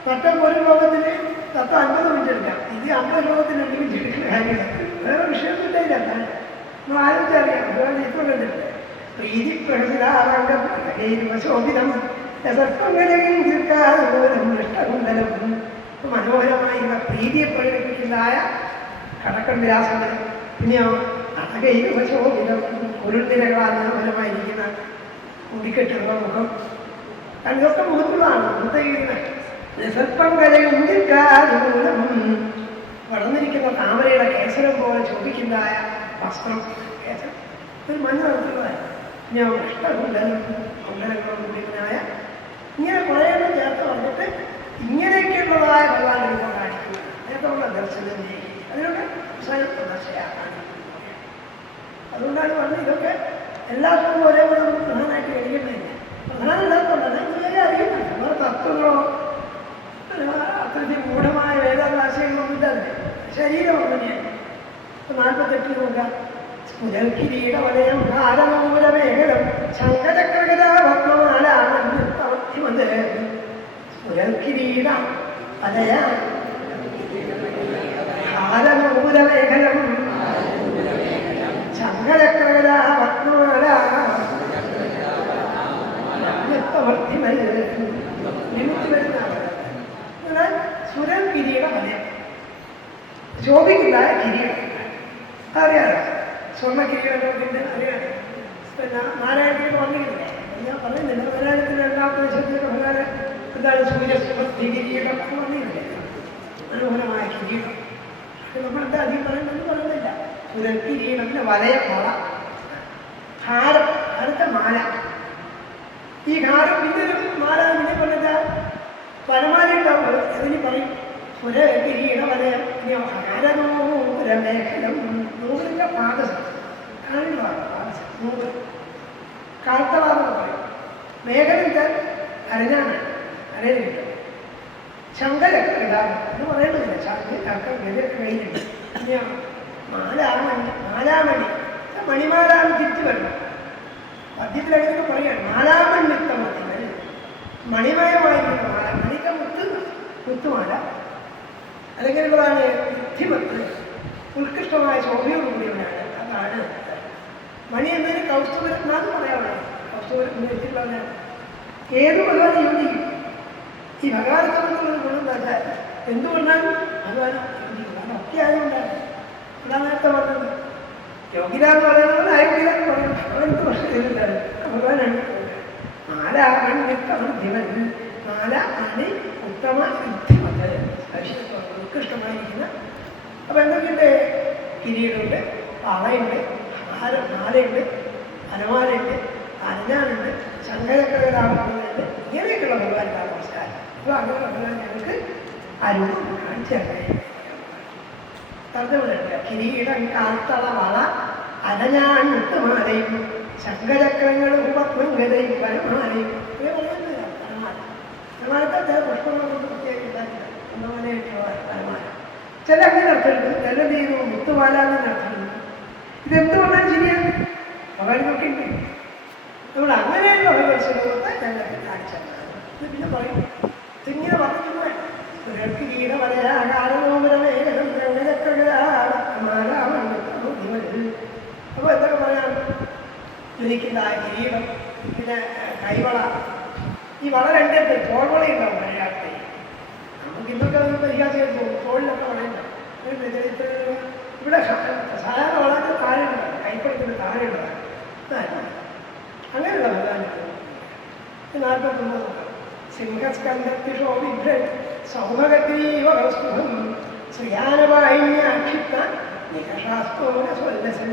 മറ്റേ ഒരു ലോകത്തിന് 50 മിനിറ്റെടുക്കാം. ഇത് 50 ലോകത്തിന് മിനിറ്റെടുക്കുന്ന കാര്യമാണ്. വേറെ വിഷയമൊന്നും ഇല്ല. നമ്മൾ ആലോചിച്ചറിയാം. ഭഗവാൻ ഇപ്പം കണ്ടിട്ടില്ലേ? പ്രീതി പ്രഹസിതാരംഗം മനോഹരമായ പ്രീതിയെ പ്രകടിപ്പിക്കുന്നതായ കടക്കൺ വിലാസങ്ങൾ. പിന്നെയോ അടകൈവശോഭിതം കുരുനിരകളാൽ മനോഹരമായിരിക്കുന്ന മുടിക്കെട്ടുള്ള മുഖം. ഇതൊക്കെ മുഖത്തുള്ളതാണ്. സ്വല്പം കലയും വളർന്നിരിക്കുന്ന താമരയുടെ കേസരം പോലെ ചോദിക്കുന്നതായ വസ്ത്രം. കേസരം ഒരു മഞ്ഞ നടത്തുന്നതായ ഞാൻ ഇഷ്ടകുണ്ടലും കുണ്ടലങ്ങളും കൂടിയതിനായ ഇങ്ങനെ കുറേയൊന്നും ചേർത്ത് വന്നിട്ട് ഇങ്ങനെയൊക്കെയുള്ളതായ ഭഗവാൻ രൂപം കാണിക്കുന്നത്. നേരത്തെ ദർശനം ചെയ്യും. അതിനൊക്കെ പ്രദർശയാക്കാൻ. അതുകൊണ്ടാണ് പറഞ്ഞത് ഇതൊക്കെ എല്ലാവർക്കും ഒരേപോലെ നമുക്ക് പ്രധാനമായിട്ട് കഴിയുന്നില്ല. പ്രധാനം ഇല്ലാത്തതുകൊണ്ടല്ല ഇതുവരെ അറിയുന്നില്ല. വേറെ തത്വങ്ങളോ അത്രയ്ക്ക് ഗൂഢമായ വേദാശയങ്ങളൊന്നും ഇല്ലല്ലേ. ശരീരം അങ്ങനെയാണ്. ഇപ്പൊ 48 നോക്കാം. സ്ഫുരൽക്കിരീട വലയം ഭാരമൂലമേഖലം ശങ്കചക്രഗതാഭക്തമാലാമന്യപ്രവർത്തിമത് സ്ഫുരൽക്കിരീട വലയ ഭാരമൂലമേഖലം ശങ്കചക്രഗതാഭക്തമാല പ്രവർത്തിമത് നിമിത്തി വരുന്നതാണ്. എന്നാൽ സുരൽ കിരീട വലയം ശോഭിക്കുന്ന കിരീടം അറിയാലോ. സ്വർണ്ണ കിരീടത്തിന്റെ അറിയാലോ. പിന്നെ നാരായണത്തിന് പറഞ്ഞിരുന്നില്ലേ? ഞാൻ പറയുന്നില്ല. നാരായണത്തിന് 2-ാം ദേശത്തിലേക്ക് ഭഗവാൻ എന്താണ് സൂര്യസ്മൃതി കിരീടം പറഞ്ഞിരുന്നില്ലേ? മനോഹരമായ കിരീടം. നമ്മളെന്താ അധികം പറയുന്നില്ല. സുരൽ കിരീടത്തിന്റെ വലയ വള ഹാരം. അടുത്ത മാല. ഈ ഹാരം പിന്നെ ഒരു മാല പിന്നെ പറഞ്ഞാൽ വനമാല ഉണ്ടാവുമ്പോൾ അതിന് പറയും ഒരു കിരീട വലയം. ഹാരനൂരമേഖലം. നൂറിൻ്റെ പാദസം കാണികളാണ്. പാദസം നൂറ് കാർത്തവാദം പറയും. മേഖലയിൽ അരഞ്ഞാണ്. അരയിൽ കിട്ടും. ശങ്കരൊക്കെ ഇടാണ് എന്ന് പറയുന്നില്ല. ശങ്കരൊക്കെ ഗജൊക്കെ കഴിഞ്ഞിട്ടുണ്ട്. ഇനിയാണ് മാലാമണി. മണിമാലാണ് തിരിച്ചു വരണം. മധ്യത്തിലൊക്കെ പറയുകയാണ് മാലാമണ്ണിത്തമത്തിന് മണിമയമായിരിക്കുന്ന മാല. മണിക്ക മുത്തുമാല. അല്ലെങ്കിൽ എന്താണ് ബുദ്ധിമത്ത് ഉത്കൃഷ്ടമായ ശോഭയോടുകൂടിയവനാണ്. അതാണ് മണി എന്നതിന് കൗസ്തുഭരത്നാഥ് പറയാവുന്നത്. കൗസ്തുഭരത്ന ഏത് ഭഗവാൻ യോജിക്കും. ഈ ഭഗവാനത്തോടുള്ള ഗുണം എന്താ വെച്ചാൽ എന്തുകൊണ്ടാണ് ഭഗവാൻ യോജിക്കും. കാരണം ഒക്കെ ആയതുകൊണ്ടാണ്. അതാ നേരത്തെ പറഞ്ഞത്. യോഗ്യത എന്ന് പറയുന്നത് അയോഗ്യത എന്ന് പറയുന്നത് ഭഗവാനത്തെ പ്രശ്നമില്ലാണ്. ഭഗവാനാണ് മാലാമണ്യത്തമധ്യമൻ. മാല മണി ഉത്തമ ബുദ്ധിമത് ഉത്കൃഷ്ടമായിരിക്കുന്ന. അപ്പൊ എന്തൊക്കെയുണ്ട്? കിരീടമുണ്ട്, വളയുണ്ട്, മാലയുണ്ട്, വനമാലയുണ്ട്, അരഞ്ഞാനുണ്ട്, ശങ്കരക്രകരാമങ്ങളുണ്ട്. ഇങ്ങനെയൊക്കെയുള്ള ഭഗവാന്റെ നമസ്കാരം. അപ്പൊ അങ്ങനെ ഭഗവാൻ ഞങ്ങൾക്ക് അരുവും കാണിച്ചറിയാം. തർജ്ജമയുണ്ട്. കിരീടം കാത്തള വള അരഞ്ഞാൻ മുത്തുമാലയും ശങ്കരക്രങ്ങളും പത്മങ്കരയും വനമാലയും. വനമാലത്തെ ചില പുഷ്പങ്ങളൊന്നും പ്രത്യേകം ഉണ്ടാക്കില്ല. ഒന്നമാലയൊക്കെയുള്ള വനമാല. ചില അങ്ങനെ അർത്ഥമുണ്ട്. ചില ദൈവം മുത്തുമാല എന്ന് അർത്ഥമുണ്ട്. ഇതെന്തുകൊണ്ടാണ് ശരിയാണ്? ഭഗവാനൊക്കെ ഉണ്ട്. നമ്മൾ അങ്ങനെയുള്ള ഭഗവത്സവത്തെ ഞങ്ങൾക്ക് കാണിച്ചാൽ പിന്നെ പറയും. ഇങ്ങനെ പറഞ്ഞിട്ടുണ്ട്. കിരീട വലയാകാരമേഖലം അപ്പൊ എന്തൊക്കെ പറയാം? ജനിക്കുന്നതായ കിരീടം, പിന്നെ കൈവള. ഈ വള രണ്ടേ തോൾവളയുണ്ടാവും മലയാളത്തിൽ. നമുക്ക് ഇന്നൊക്കെ പരിഹാസം പോകും. തോളിലൊക്കെ വളയുണ്ടാവും. ഇവിടെ സാധാരണ വളർന്ന താഴെയുണ്ടാവും. കൈപ്പടത്തിന് താഴെയുള്ളതാണ്. അങ്ങനെയുള്ള ഭഗവാൻ 49 സിംഹസ്കന്ധത്തിഷോ വിഭ്രൻ സൗഭഗഗ്രീവ കൗസ്തുഭം ശ്രീയാനവാഹിന്യാക്ഷിപ്ത നികഷാസ്തോരസ്വല്ലസൻ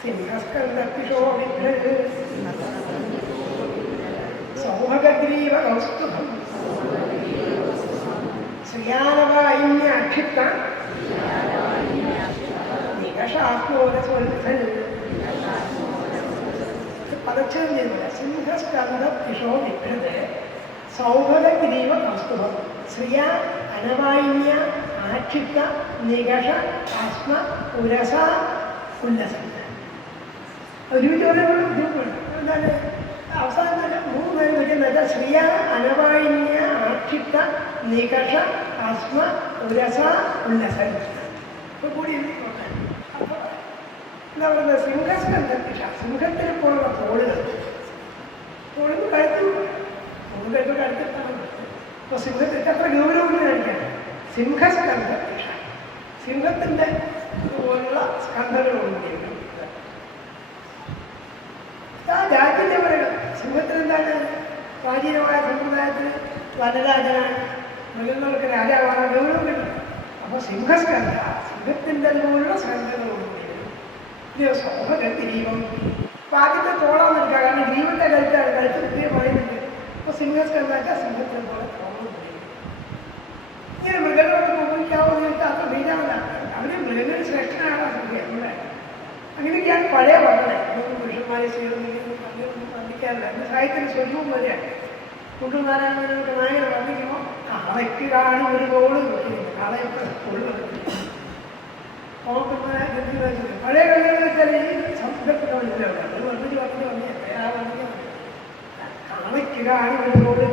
സിംഹസ്കന്ദത്തിഷോ വിഭ്രത് സൗഭഗഗ്രീവ കൗസ്തുഭം ശ്രീയാനവാഹിന്യാക്ഷിപ്ത നികഷാസ്തോരസ്വല്ലസൻ പദച്ഛേദം ചെയ്യുന്നില്ല. സിംഹസ്കന്ദത്തിഷോ വിഭ്രത് സൗഭഗഗ്രീവ കൗസ്തുഭം ശ്രിയ അനവായിന്യ ആക്ഷിപ്ത നികഷ ആസ്മ ഉരസ ഉല്ലസം. ഒരുമിച്ച് പറയുമ്പോൾ ബുദ്ധിമുട്ടുണ്ട്. എന്താണ് അവസാനം തന്നെ 3 പേര് വയ്ക്കുന്നത്? ശ്രിയ അനവായിന്യ ആക്ഷിപ്ത നികഷ ആസ്മ ഉരസ ഉല്ലസം. കൂടി എന്താ പറയുന്നത്? സിംഹസ്കന്ധത്തിഷ, സിംഹത്തിന് പോലുള്ള തോളുകൾ, തോളിന് കഴുത്തു കഴിയുമ്പോൾ കഴുത്തിട്ടാണ്. അപ്പോൾ സിംഹത്തിന് അത്ര ഗൗരവം കാണിക്കണം. സിംഹസ്കന്ധത്തിഷ, സിംഹത്തിൻ്റെ പോലുള്ള സ്കന്ധങ്ങളുണ്ട്. ആ രാജ്യത്തെ പറയുന്നത് സിംഹത്തിന് എന്താണ്? പ്രാചീനമായ സമ്പ്രദായത്തിൽ വനരാജനാണ്, മൃഗങ്ങൾക്ക് രാജാവാണ്, ഗൗരവം കിട്ടും. അപ്പോൾ സിംഹസ്കന്ധ, സിംഹത്തിൻ്റെ പോലുള്ള സ്കന്ധങ്ങളുണ്ട്. സൗഭഗഗ്രീവം അപ്പോൾ ആദ്യത്തെ തോളാന്ന് എടുക്കുക, കാരണം ഗ്രീവന്റെ കഴുത്താണ്, കഴുത്ത് പുതിയ പറയുന്നുണ്ട്. അപ്പോൾ സിംഹസ്കന്ധ സിംഹത്തിനെ പോലെ തോന്നുന്നുണ്ട്. ഇങ്ങനെ മൃഗങ്ങളൊക്കെ ഉപയോഗിക്കാവുന്ന അത്ര ബീജാവലാണ്. അവര് മൃഗങ്ങളിൽ ശ്രേഷ്ഠനാണ് സിംഹം. അങ്ങനെയൊക്കെയാണ് പഴയ പറഞ്ഞത്. പുരുഷന്മാരെ ചെയ്തൊന്നും വർണ്ണിക്കാറില്ല. എൻ്റെ സാഹിത്യത്തിന് സ്വരൂപം വരെയാണ്. കുണ്ടുനാരായണനൊക്കെ നായകനെ വർണ്ണിക്കുമ്പോൾ കാളയ്ക്ക് കാണും ഒരു കോള് നോക്കിയിരുന്നു. കാളയൊക്കെ കൊള്ളുന്നത് പഴയ കളികൾ വെച്ചാൽ ഈ സംസ്കൃതത്തിലുള്ള അത് വർണ്ണിച്ച് വർണ്ണിച്ച് കാളയ്ക്ക് കാണും ഒരു കോള്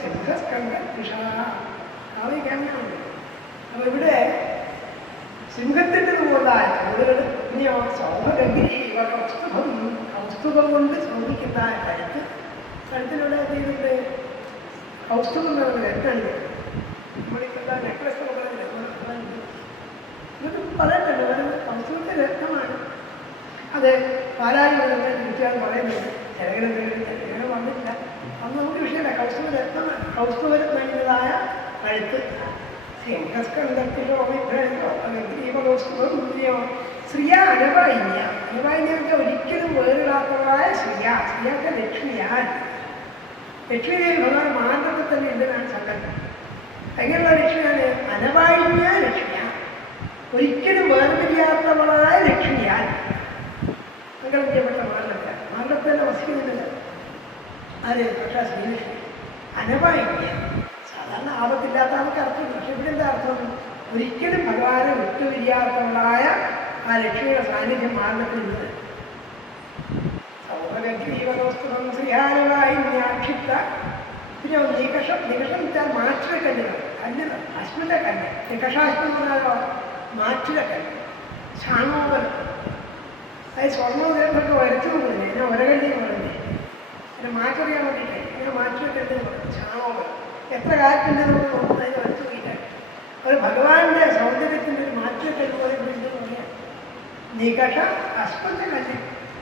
സിംഹസ്കന്ധ പിഷ കാളയ്ക്കാണ്. അപ്പോൾ ഇവിടെ സിംഹത്തിൻ്റെ പോലായ തോളുകൾ. ഇനിയോ സൗഭഗഗ്രീവ കൗസ്തുഭം, കൗസ്തുഭം കൊണ്ട് ശോഭിക്കുന്ന കഴുത്ത്. കഴുത്തിലൂടെ ചെയ്തിട്ട് കൗസ്തുഭം എന്നുള്ള രത്നമുണ്ട്. നമ്മളിപ്പോൾ നെക്ലസ് പറയുന്നില്ല, ഇതൊക്കെ പറയണ്ടല്ലോ. കൗസ്തുഭത്തെ രത്നമാണ്. അത് പാലാരികളൊക്കെ കുട്ടികൾ പറയുന്നുണ്ട്. ജനഗണം വന്നിട്ടില്ല, അന്ന് നമുക്ക് വിഷയമല്ല. കൗസ്തുഭ രത്നമാണ്. കൗസ്തുഭ രത്നങ്ങളായ കഴുത്ത്. സിംഹസ്കന്ധത്തിലോ ശ്രീയ അനവായിന്യ, അനവായിന്യൊക്കെ ഒരിക്കലും വേറിടാത്തതായ ശ്രീയ. ശ്രീയൊക്കെ ലക്ഷ്മിയാൻ. ലക്ഷ്മി ദേവി ഭഗവാൻ മാർഗത്തിൽ തന്നെ ഉണ്ടെന്നാണ് സങ്കല്പം. എങ്ങനെയുള്ള ലക്ഷ്മിയാണ്? അനവായിന്യ ലക്ഷ്മിയ, ഒരിക്കലും വേർപിരിയാത്തവളായ ലക്ഷ്മിയാൻ സങ്കല്പം ചെയ്യപ്പെട്ട മാർഗത്തെ. മാർഗത്തിൽ തന്നെ വസിക്കുന്നില്ല. അതെ, പക്ഷേ ശ്രീലക്ഷ്മി അനവായിന്യ. സാധാരണ ആപത്തില്ലാത്ത ആൾക്ക് അർത്ഥം. പക്ഷെ ഇവിടെ എന്താ അർത്ഥം? ഒരിക്കലും ഭഗവാനെ വിട്ടുപിരിയാത്തവളായ ആ ലക്ഷ്മിയുടെ സാന്നിധ്യം മാർഗത്തിലുണ്ട്. സൗഭഗഗ്രീവകൗസ്തുഭം ശ്രീയാനവായിന്യാക്ഷിപ്ത. പിന്നെ നികഷം, നികഷം വെച്ചാൽ മാറ്റിലെ കല്ലുകൾ, കല്ലുകൾ, അശ്മിന്റെ കല്ല്. നികഷാശ്മം പറഞ്ഞാലോ മാറ്റിലെ കല്ല്. ക്ഷാമോപരം, അതായത് സ്വർണ്ണോദരത്തൊക്കെ വരച്ചു കൊണ്ടില്ലേ, ഞാൻ ഒരകല്ലിന് പറഞ്ഞേ. പിന്നെ മാറ്ററിയാൻ വേണ്ടിയിട്ടേ ഇങ്ങനെ മാറ്റിലെ കല്ല് പറഞ്ഞു. ക്ഷാമോപരം എത്ര കാലത്തിൻ്റെ നമുക്ക് നോക്കുന്നതിന് വരച്ചു നോക്കിയിട്ടാണ്. അത് ഭഗവാന്റെ സൗന്ദര്യത്തിൻ്റെ ഒരു മാറ്റത്തെ പോലെ ഉണ്ടെന്ന് പറയാം. നികഷ അശ്മത്തെ കല്ല്.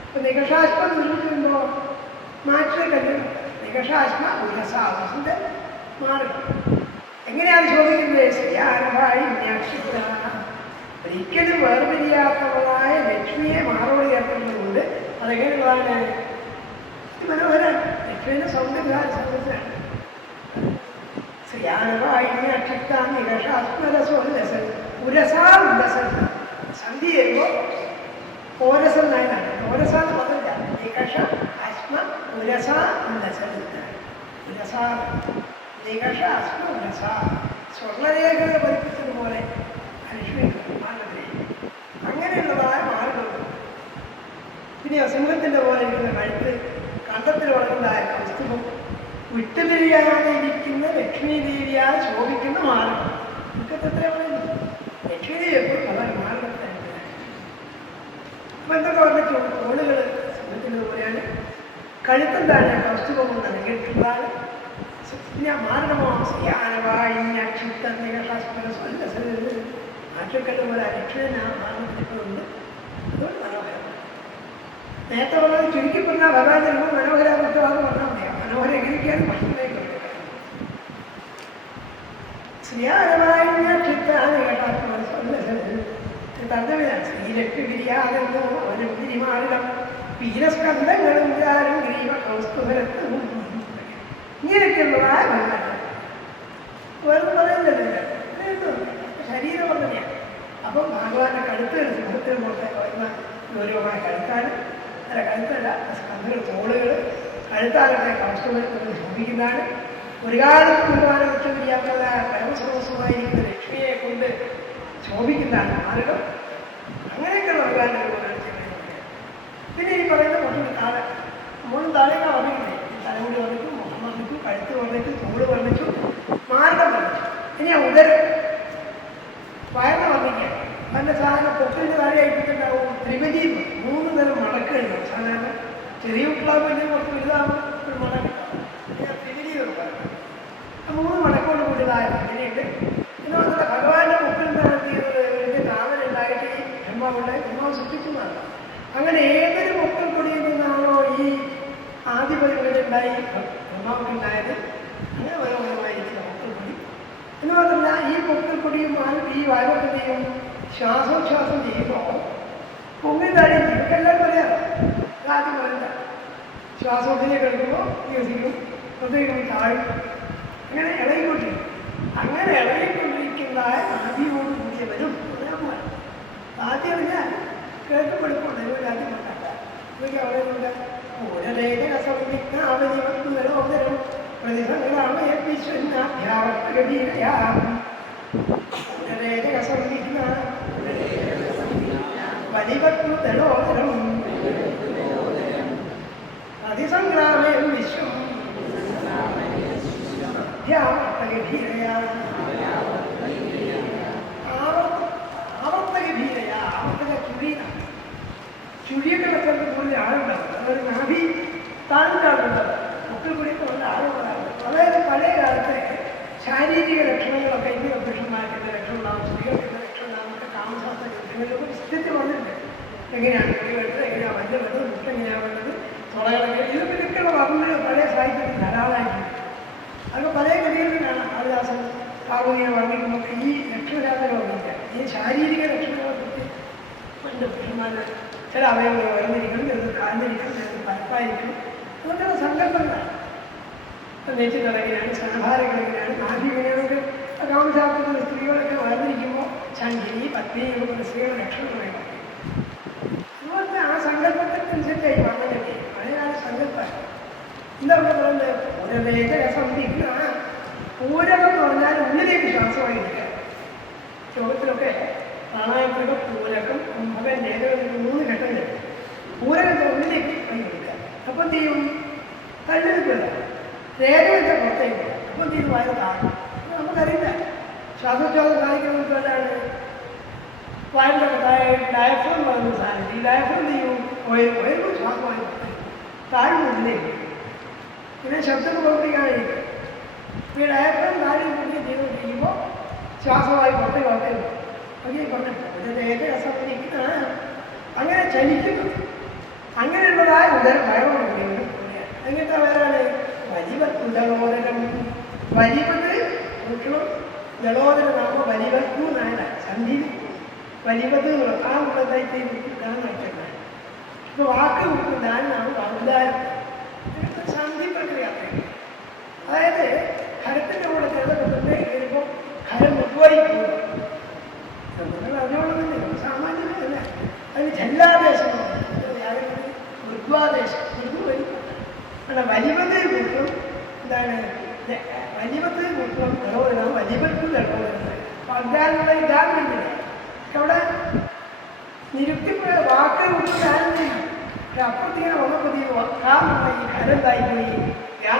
ഇപ്പം നികഷാശ്മം നിർമ്മിക്കുമ്പോൾ മാറ്റിലെ കല്ല് നികഷാശ്മ ഉല്ലസാവസിൻ്റെ മാർഗം. എങ്ങനെയാണ് ചോദിക്കുന്നത്? ശ്രീയാനവായി ന്യാക്ഷിപ്ത, ഒരിക്കലും വേർപിരിയാത്തവളായ ലക്ഷ്മിയെ മാറോട് ചേർക്കുന്നതുകൊണ്ട് അതെങ്ങനെയുള്ളതാണ്? മനോഹരമാണ്. ലക്ഷ്മിയുടെ സൗന്ദര്യമാണ്, സൗന്ദര്യമാണ്. ശ്രീയാനവായിന്യാക്ഷിപ്ത നികഷാസ്മരസോല്ലസൻ ഉരസാ ഉല്ലസൻ. സന്ധി ചെയ്യുമ്പോൾ ഓരസം നായനാണ്. ഓരസാന്ന് പറഞ്ഞില്ല. നികഷ അശ്മ ഉരസ ഉല്ലസൻ. ഉരസ നികഷ അശ്മ ഉരസ. സ്വർണ്ണരേഖകളെ പഠിപ്പിച്ചതുപോലെ ലക്ഷ്മി മാർഗത്തിൽ അങ്ങനെയുള്ളതായ മാർഗം. പിന്നെ സിംഹത്തിൻ്റെ പോലെ ഇരിക്കുന്ന കഴുത്ത്, കണ്ടത്തിൽ വളർന്നതായ കൗസ്തുഭം, വിട്ടുപിരിയാതെ ഇരിക്കുന്ന ലക്ഷ്മി ദേവിയാൽ ശോഭിക്കുന്ന മാർഗം. ഇതൊക്കെ എത്ര പറയുന്നു? ലക്ഷ്മി ദേവി എപ്പോഴും വളരെ മാർഗത്തിലാണ്. അപ്പം എന്തൊക്കെ പറഞ്ഞിട്ടുള്ളൂ? തോളുകൾ സിംഹത്തിൻ്റെ പോലെയാണ്. കഴുത്തെന്താണ്? കൗസ്തുഭം കൊണ്ട് അലങ്കരിക്കുന്നതാണ്. പിന്നെ മാർഗമോ ശ്രീയാനവായിന്യാക്ഷിപ്ത നികഷാസ്മരസോല്ലസൻ. ആറ്റക്കല്ല് പോലെ ലക്ഷ്മി ആ മാർഗത്തിലുണ്ട്. അതുകൊണ്ട് മനോഹരമാണ്. നേരത്തെ പറഞ്ഞത് ചുരുക്കി പറഞ്ഞാൽ ഭഗവാൻ ചിലപ്പോൾ മനോഹര മുഖ്യഭാഗം പറഞ്ഞാൽ മതിയാ. മനോഹരം എങ്ങനെയൊക്കെയാണ് ഭക്ഷണത്തിലേക്ക് ശ്രീയാരമായ തർജ്ജമയാണ്. ശ്രീലക്ഷ്മി ഗിരിയാതെന്നോ അവനും ഗിരിമാറിടം വീരസ്കന്ധങ്ങളും ഗ്രീവ കൗസ്തുഭരത്തും ഇങ്ങനെയൊക്കെയുള്ളതായ മണ്ണാട്ടം വേറെ പറയുന്നില്ല. ശരീരം തന്നെയാണ്. അപ്പം ഭഗവാന്റെ കഴുത്ത് സിംഹത്തിന് പുറത്തേക്ക് വരുന്ന ഗൗരവമായ കഴുത്താണ്. അല്ല കഴുത്തല്ല, സ്കന്ധങ്ങൾ തോളുകൾ കഴുത്താകട്ടെ കൗസ്തുഭരത്തിൽ ശോഭിക്കുന്നതാണ്. ഒരു കാലത്ത് ഭഗവാനെ വിട്ടുപിരിയാത്തതായ പരമസമസമായിരിക്കുന്ന ലക്ഷ്മിയെ കൊണ്ട് ശോഭിക്കുന്നതാണ് മാർഗം. അങ്ങനെയൊക്കെയുള്ള ഭഗവാന്റെ പിന്നെ ഈ പറയുന്ന മറ്റൊരു താഴെ നമ്മളും താഴേക്കാ വർണ്ണിക്കുന്നേ. തലമുടി വർണ്ണിച്ചു, മുഖം വർണ്ണിച്ചു, കഴുത്ത് വർണ്ണിച്ചു, തോട് വർണ്ണിച്ചു, മാർഗം വർണ്ണിച്ചു. ഇനി ആ ഉദരം വയറിനെ വർണ്ണിക്കുക. അതിൻ്റെ സാധനം പൊക്കിൻ്റെ താഴെ ആയിട്ടുണ്ടാവും ത്രിപതി, 3 തരം മടക്കുണ്ടാവും. സാധാരണ ചെറിയ ഉപ്പിളാവ് വലിയ കുറച്ച് വലുതാകും ഒരു മടക്ക് ത്രിപതി എന്ന് പറയുന്നത്. 3 മടക്കോട് കൂടിയതായ അങ്ങനെയുണ്ട്. പിന്നെ വന്നിട്ട് ഭഗവാന്റെ മുക്കിൽ നിന്നാണ് ചെയ്യുന്നത്. ഇതിൻ്റെ കാവലുണ്ടായിട്ട് ഈ ബ്രഹ്മാവുണ്ടായി ബ്രഹ്മാവ് സൃഷ്ടിക്കുന്നതാണ്. അങ്ങനെ ഏതൊരു പൊക്കൽ കൊടിയിൽ നിന്നാണോ ഈ ആദിപരികളുണ്ടായി ബ്രഹ്മാവുണ്ടായത് അങ്ങനെ ഓരോരമായിരിക്കുന്ന പൊക്കൽ കൊടി എന്ന് പറഞ്ഞാൽ ഈ പൊക്കൽ കൊടിയുമാണ് ഈ വായുവിൻ്റെയും ശ്വാസോച്ഛ്വാസം ചെയ്യുമ്പോൾ പൊങ്ങി താഴെ ഇവർക്കെല്ലാം പറയാം. ആദ്യം പറയണ്ട ശ്വാസോത്തിനെ കളിക്കുമ്പോൾ വികസിക്കും, പ്രത്യേകം താഴും, അങ്ങനെ ഇളകിക്കൊണ്ടിരിക്കും. അങ്ങനെ ഇളകിക്കൊണ്ടിരിക്കുന്നതായ ആദ്യമോട് കൂടിയവരും ആദ്യം അറിഞ്ഞാൽ കേൾക്കപ്പെടുമ്പോൾ ആദ്യം ഉണ്ടാക്കാം. ഇതൊക്കെ പറയുന്നുണ്ട്. ൂരലേഖനസംവിഘ്നാവലിവത്തുകളോദരം പ്രതിസംഘമാണ് ൂരലേഖനസംവിഘ്ന വലിവത്തുകളോദരം പ്രതിസംഗ്രാമയം വിശ്വം ആവർത്തകഭീരയാ ആവർത്തക ചുഴിയൊക്കെ വെച്ചത് കൂടുതൽ ആളുണ്ടാവും. അതൊരു നാഭി താഴ്ന്ന ആളുണ്ടാവും. മക്കൾ കൂടിയൊക്കെ നല്ല ആളുകളാണ്. അതായത് പഴയ കാലത്തെ ശാരീരിക ലക്ഷണങ്ങളൊക്കെ ഇന്ത്യ പുരുഷന്മാർക്കിൻ്റെ ലക്ഷണമുണ്ടാവും, സ്ത്രീകൾക്കിൻ്റെ ലക്ഷണമുണ്ടാവുന്നൊക്കെ കാമശാസ്ത്ര ഗ്രന്ഥങ്ങളിലൊക്കെ വിസ്തരിച്ച് വന്നിട്ടുണ്ട്. എങ്ങനെയാണ് കുടി വേണ്ടത്, എങ്ങനെയാണ് മഞ്ഞ വേണ്ടത്, മുട്ട എങ്ങനെയാണ് വേണ്ടത്, തുളകളൊക്കെ ഇതൊക്കെയുള്ള വർണ്ണങ്ങൾ പഴയ സാഹിത്യത്തിൽ ധാരാളമായിട്ടുണ്ട്. അതൊക്കെ പഴയ കഥകളിൽ കാണാം. കാളിദാസൻ കാർമുകിയെ വർണ്ണിക്കുമ്പോൾ ഈ ലക്ഷണരാജനെ വർണ്ണിക്കുക. ഈ ശാരീരിക ലക്ഷണങ്ങളെ പറ്റി പണ്ട് പുരുഷന്മാർ ചില അവയവങ്ങൾ വരുന്നിരിക്കണം, ചിലത് കാഞ്ഞിരിക്കണം, ചിലത് പരപ്പായിരിക്കണം, അതൊക്കെയുള്ള സങ്കല്പങ്ങളാണ്. നെറ്റികളെങ്ങനെയാണ്, സഹഭാരങ്ങളെങ്ങനെയാണ്, നാഭ്യങ്ങനെയാണെങ്കിൽ കാമശാസ്ത്രത്തിൽ സ്ത്രീകളൊക്കെ വളർന്നിരിക്കുമ്പോൾ ശങ്കിരി പത്നി എന്നുള്ള സ്ത്രീകളുടെ ലക്ഷണങ്ങളായി പറയും. അതുപോലത്തെ ആ സങ്കല്പത്തിനനുസരിച്ചായി പറഞ്ഞില്ലേ പഴയകാല സങ്കല്പമാണ്. എന്താ പറയുന്നത്? പൂരവേദരസംവിഘ്ന. പൂരകം എന്ന് പറഞ്ഞാൽ ഉള്ളിലേക്ക് ശ്വാസമായിരിക്കുക. ലോകത്തിലൊക്കെ പ്രാണായാമത്തിലൊക്കെ പൂരകം, കുംഭകൻ, രേഖകൾ 3 ഘട്ടങ്ങൾ. പൂരകത്തെ ഉള്ളിലേക്ക് വൈകിക്കുക. അപ്പം എന്ത് ചെയ്യും? കല്ലെടുക്കുക. രേഖകളുടെ പുറത്തേക്ക് വരിക. അപ്പം എന്ത് ചെയ്ത് വായു താഴും. നമുക്കറിയില്ല. ശ്വാസോച്ഛ്വാസം കാണിക്കുന്നതാണ് വായുടെ ഡയഫ്രം പറയുന്ന സാധനം. ഈ ഡയഫ്രം എന്ത് ചെയ്യും? ഉയർന്നു ശ്വാസമായി താഴ്ന്നില്ലേക്ക്. പിന്നെ ശബ്ദം പ്രവർത്തിക്കാനായിരിക്കും. ഈ ഡയഫ്രം താഴെ മുന്നേ ചെയ്തുകൊണ്ടിരിക്കുമ്പോൾ ശ്വാസമായി പുറത്തേക്ക് പുറത്തേക്ക് അങ്ങനെ പറഞ്ഞിട്ടുണ്ട്. രസമിരിക്കുന്ന അങ്ങനെ ചലിക്കുന്നു. അങ്ങനെയുള്ളതായ ഉദരം വയറുകൊണ്ട് അങ്ങനത്തെ വേറാണ് വലിവത്ത് ജലോദരം. വലിവത് കുട്ടികളും ജലോദരനാകുമ്പോൾ വലിവത്തു എന്നാണ് സന്ധി. വലിവത് ആ ഉള്ളതായിട്ട് ഇതാണ് നടക്കുന്നത്. ഇപ്പോൾ വാക്ക് കുട്ടുന്നതാണ് വറുതാരം. സന്ധി പ്രക്രിയ. അതായത് ഖരത്തിൻ്റെ കൂടെ ചെറുതൊക്കെ വരുമ്പോൾ ഖരം മുഖ്വായി പോകും. അറിഞ്ഞോളുന്നില്ല, സാമാന്യമല്ല. അതിന് ജല്ലാദേശം, മൃഗ്വാദേശം, മൃഗുവരി അല്ല. വലിവത് കുട്ടും എന്താണ്? വലിവത്ത് കുട്ടും ജലോദരം, വലിവത്ത് ജലോദരം. അജ്ഞാനുള്ള ഇതാണ് വേണ്ടത്. അവിടെ നിരുക്തിപ്പോയ വാക്ക് കുട്ടിയാണെന്ന് അപ്പുറത്തിങ്ങനെ വന്നപ്പോൾ കാരണം ഈ ഖരന്തായി പോയി ഞാൻ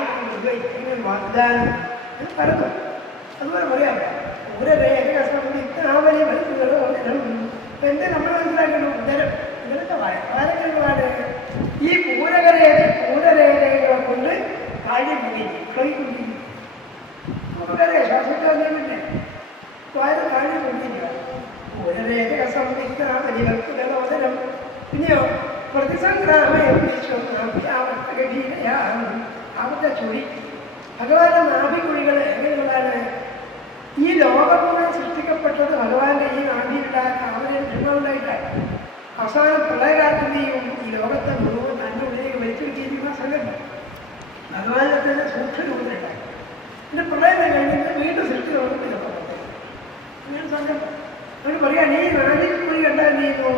ഇങ്ങനെ വാഗ്ദാനം എന്ന് പറഞ്ഞു. അതുപോലെ പറയാം പൂരരേഖാവലി വരുന്നതോ എന്റെ നമ്മൾ മനസ്സിലാക്കണം. ഉദരം ഇങ്ങനത്തെ വാരങ്ങളാണ് ഈ പൂരരേഖകളെ കൊണ്ട് കാര്യം കളിക്കൊണ്ടിരിക്കും. നമുക്കറിയാം ശ്വാസോച്ഛ്വാസമില്ലേ വായന കാര്യം കൊണ്ടിരിക്കുക. പൂരരേഖ സംവിധാനം. പിന്നെയോ പ്രതിസംഗ്രാമയം അവരുടെ ചുഴി. ഭഗവാന്റെ നാഭിക്കുഴികൾ എങ്ങനെയുള്ളതാണ്? ഈ ലോകം മുഴുവൻ സൃഷ്ടിക്കപ്പെട്ടത് ഭഗവാന്റെ ഈ നാടിയിലുണ്ടായ കാമനയും ധർമ്മമുണ്ടായിട്ടാണ്. അവസാനം പ്രളയകാലത്തിൻ്റെയും ഈ ലോകത്തെ മുഴുവൻ തൻ്റെ ഉള്ളിലേക്ക് വലിച്ചെടുത്തിരിക്കുന്ന സങ്കല്പം ഭഗവാനെ തന്നെ സൂക്ഷ്മരൂപത്തിലുണ്ടായി. പിന്നെ പ്രളയം കഴിഞ്ഞിട്ട് വീണ്ടും സൃഷ്ടി ലോകത്തിലൊക്കെ അങ്ങനെ സങ്കല്പം. അവർ പറയാൻ ഈ നാടിൽ കൂടി കണ്ടാൽ എന്ത് ചെയ്യുന്നു?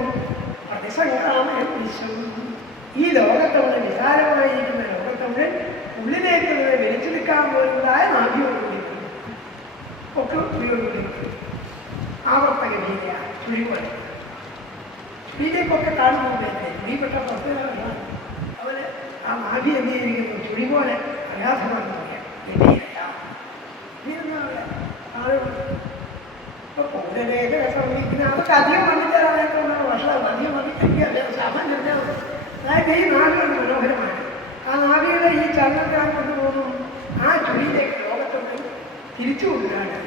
പ്രതിസംഗ്രാമയം വിശ്വം. ഈ ലോകത്തവിടെ വിശാലമായിരിക്കുന്ന ലോകത്തവിടെ ഉള്ളിലേക്ക് വലിച്ചെടുക്കാൻ പോലുണ്ടായ നാടിയോടുകൂടി ഒക്കെ ഉള്ളിയോടുകൂടി ആവർത്തക ഭീതിയ ചുഴിപോലെ ചുഴിയിലേക്കൊക്കെ കാണുമ്പോൾ ചുഴിപ്പെട്ട പ്രത്യേകത അവര് ആ നാഭി എന്ത് ചെയ്തിരിക്കുന്നു? ചുഴി പോലെ പ്രയാസമാണെന്ന് പറയാം. ഇപ്പൊ പൗരരേഖ സംഭവിക്കുന്ന അവർക്ക് അധികം വന്നിട്ടാണ് വർഷം അധികം വന്നിട്ട് സാമാന്യ അതായത് ഈ നാടുകൾ മനോഹരമാണ്. ആ നാവിയുടെ ഈ ചലനത്താൽ കൊണ്ടുപോകുന്നു ആ ചുഴിയിലേക്ക് ലോകത്തോട്ട് തിരിച്ചു കൊണ്ടുവരാണ്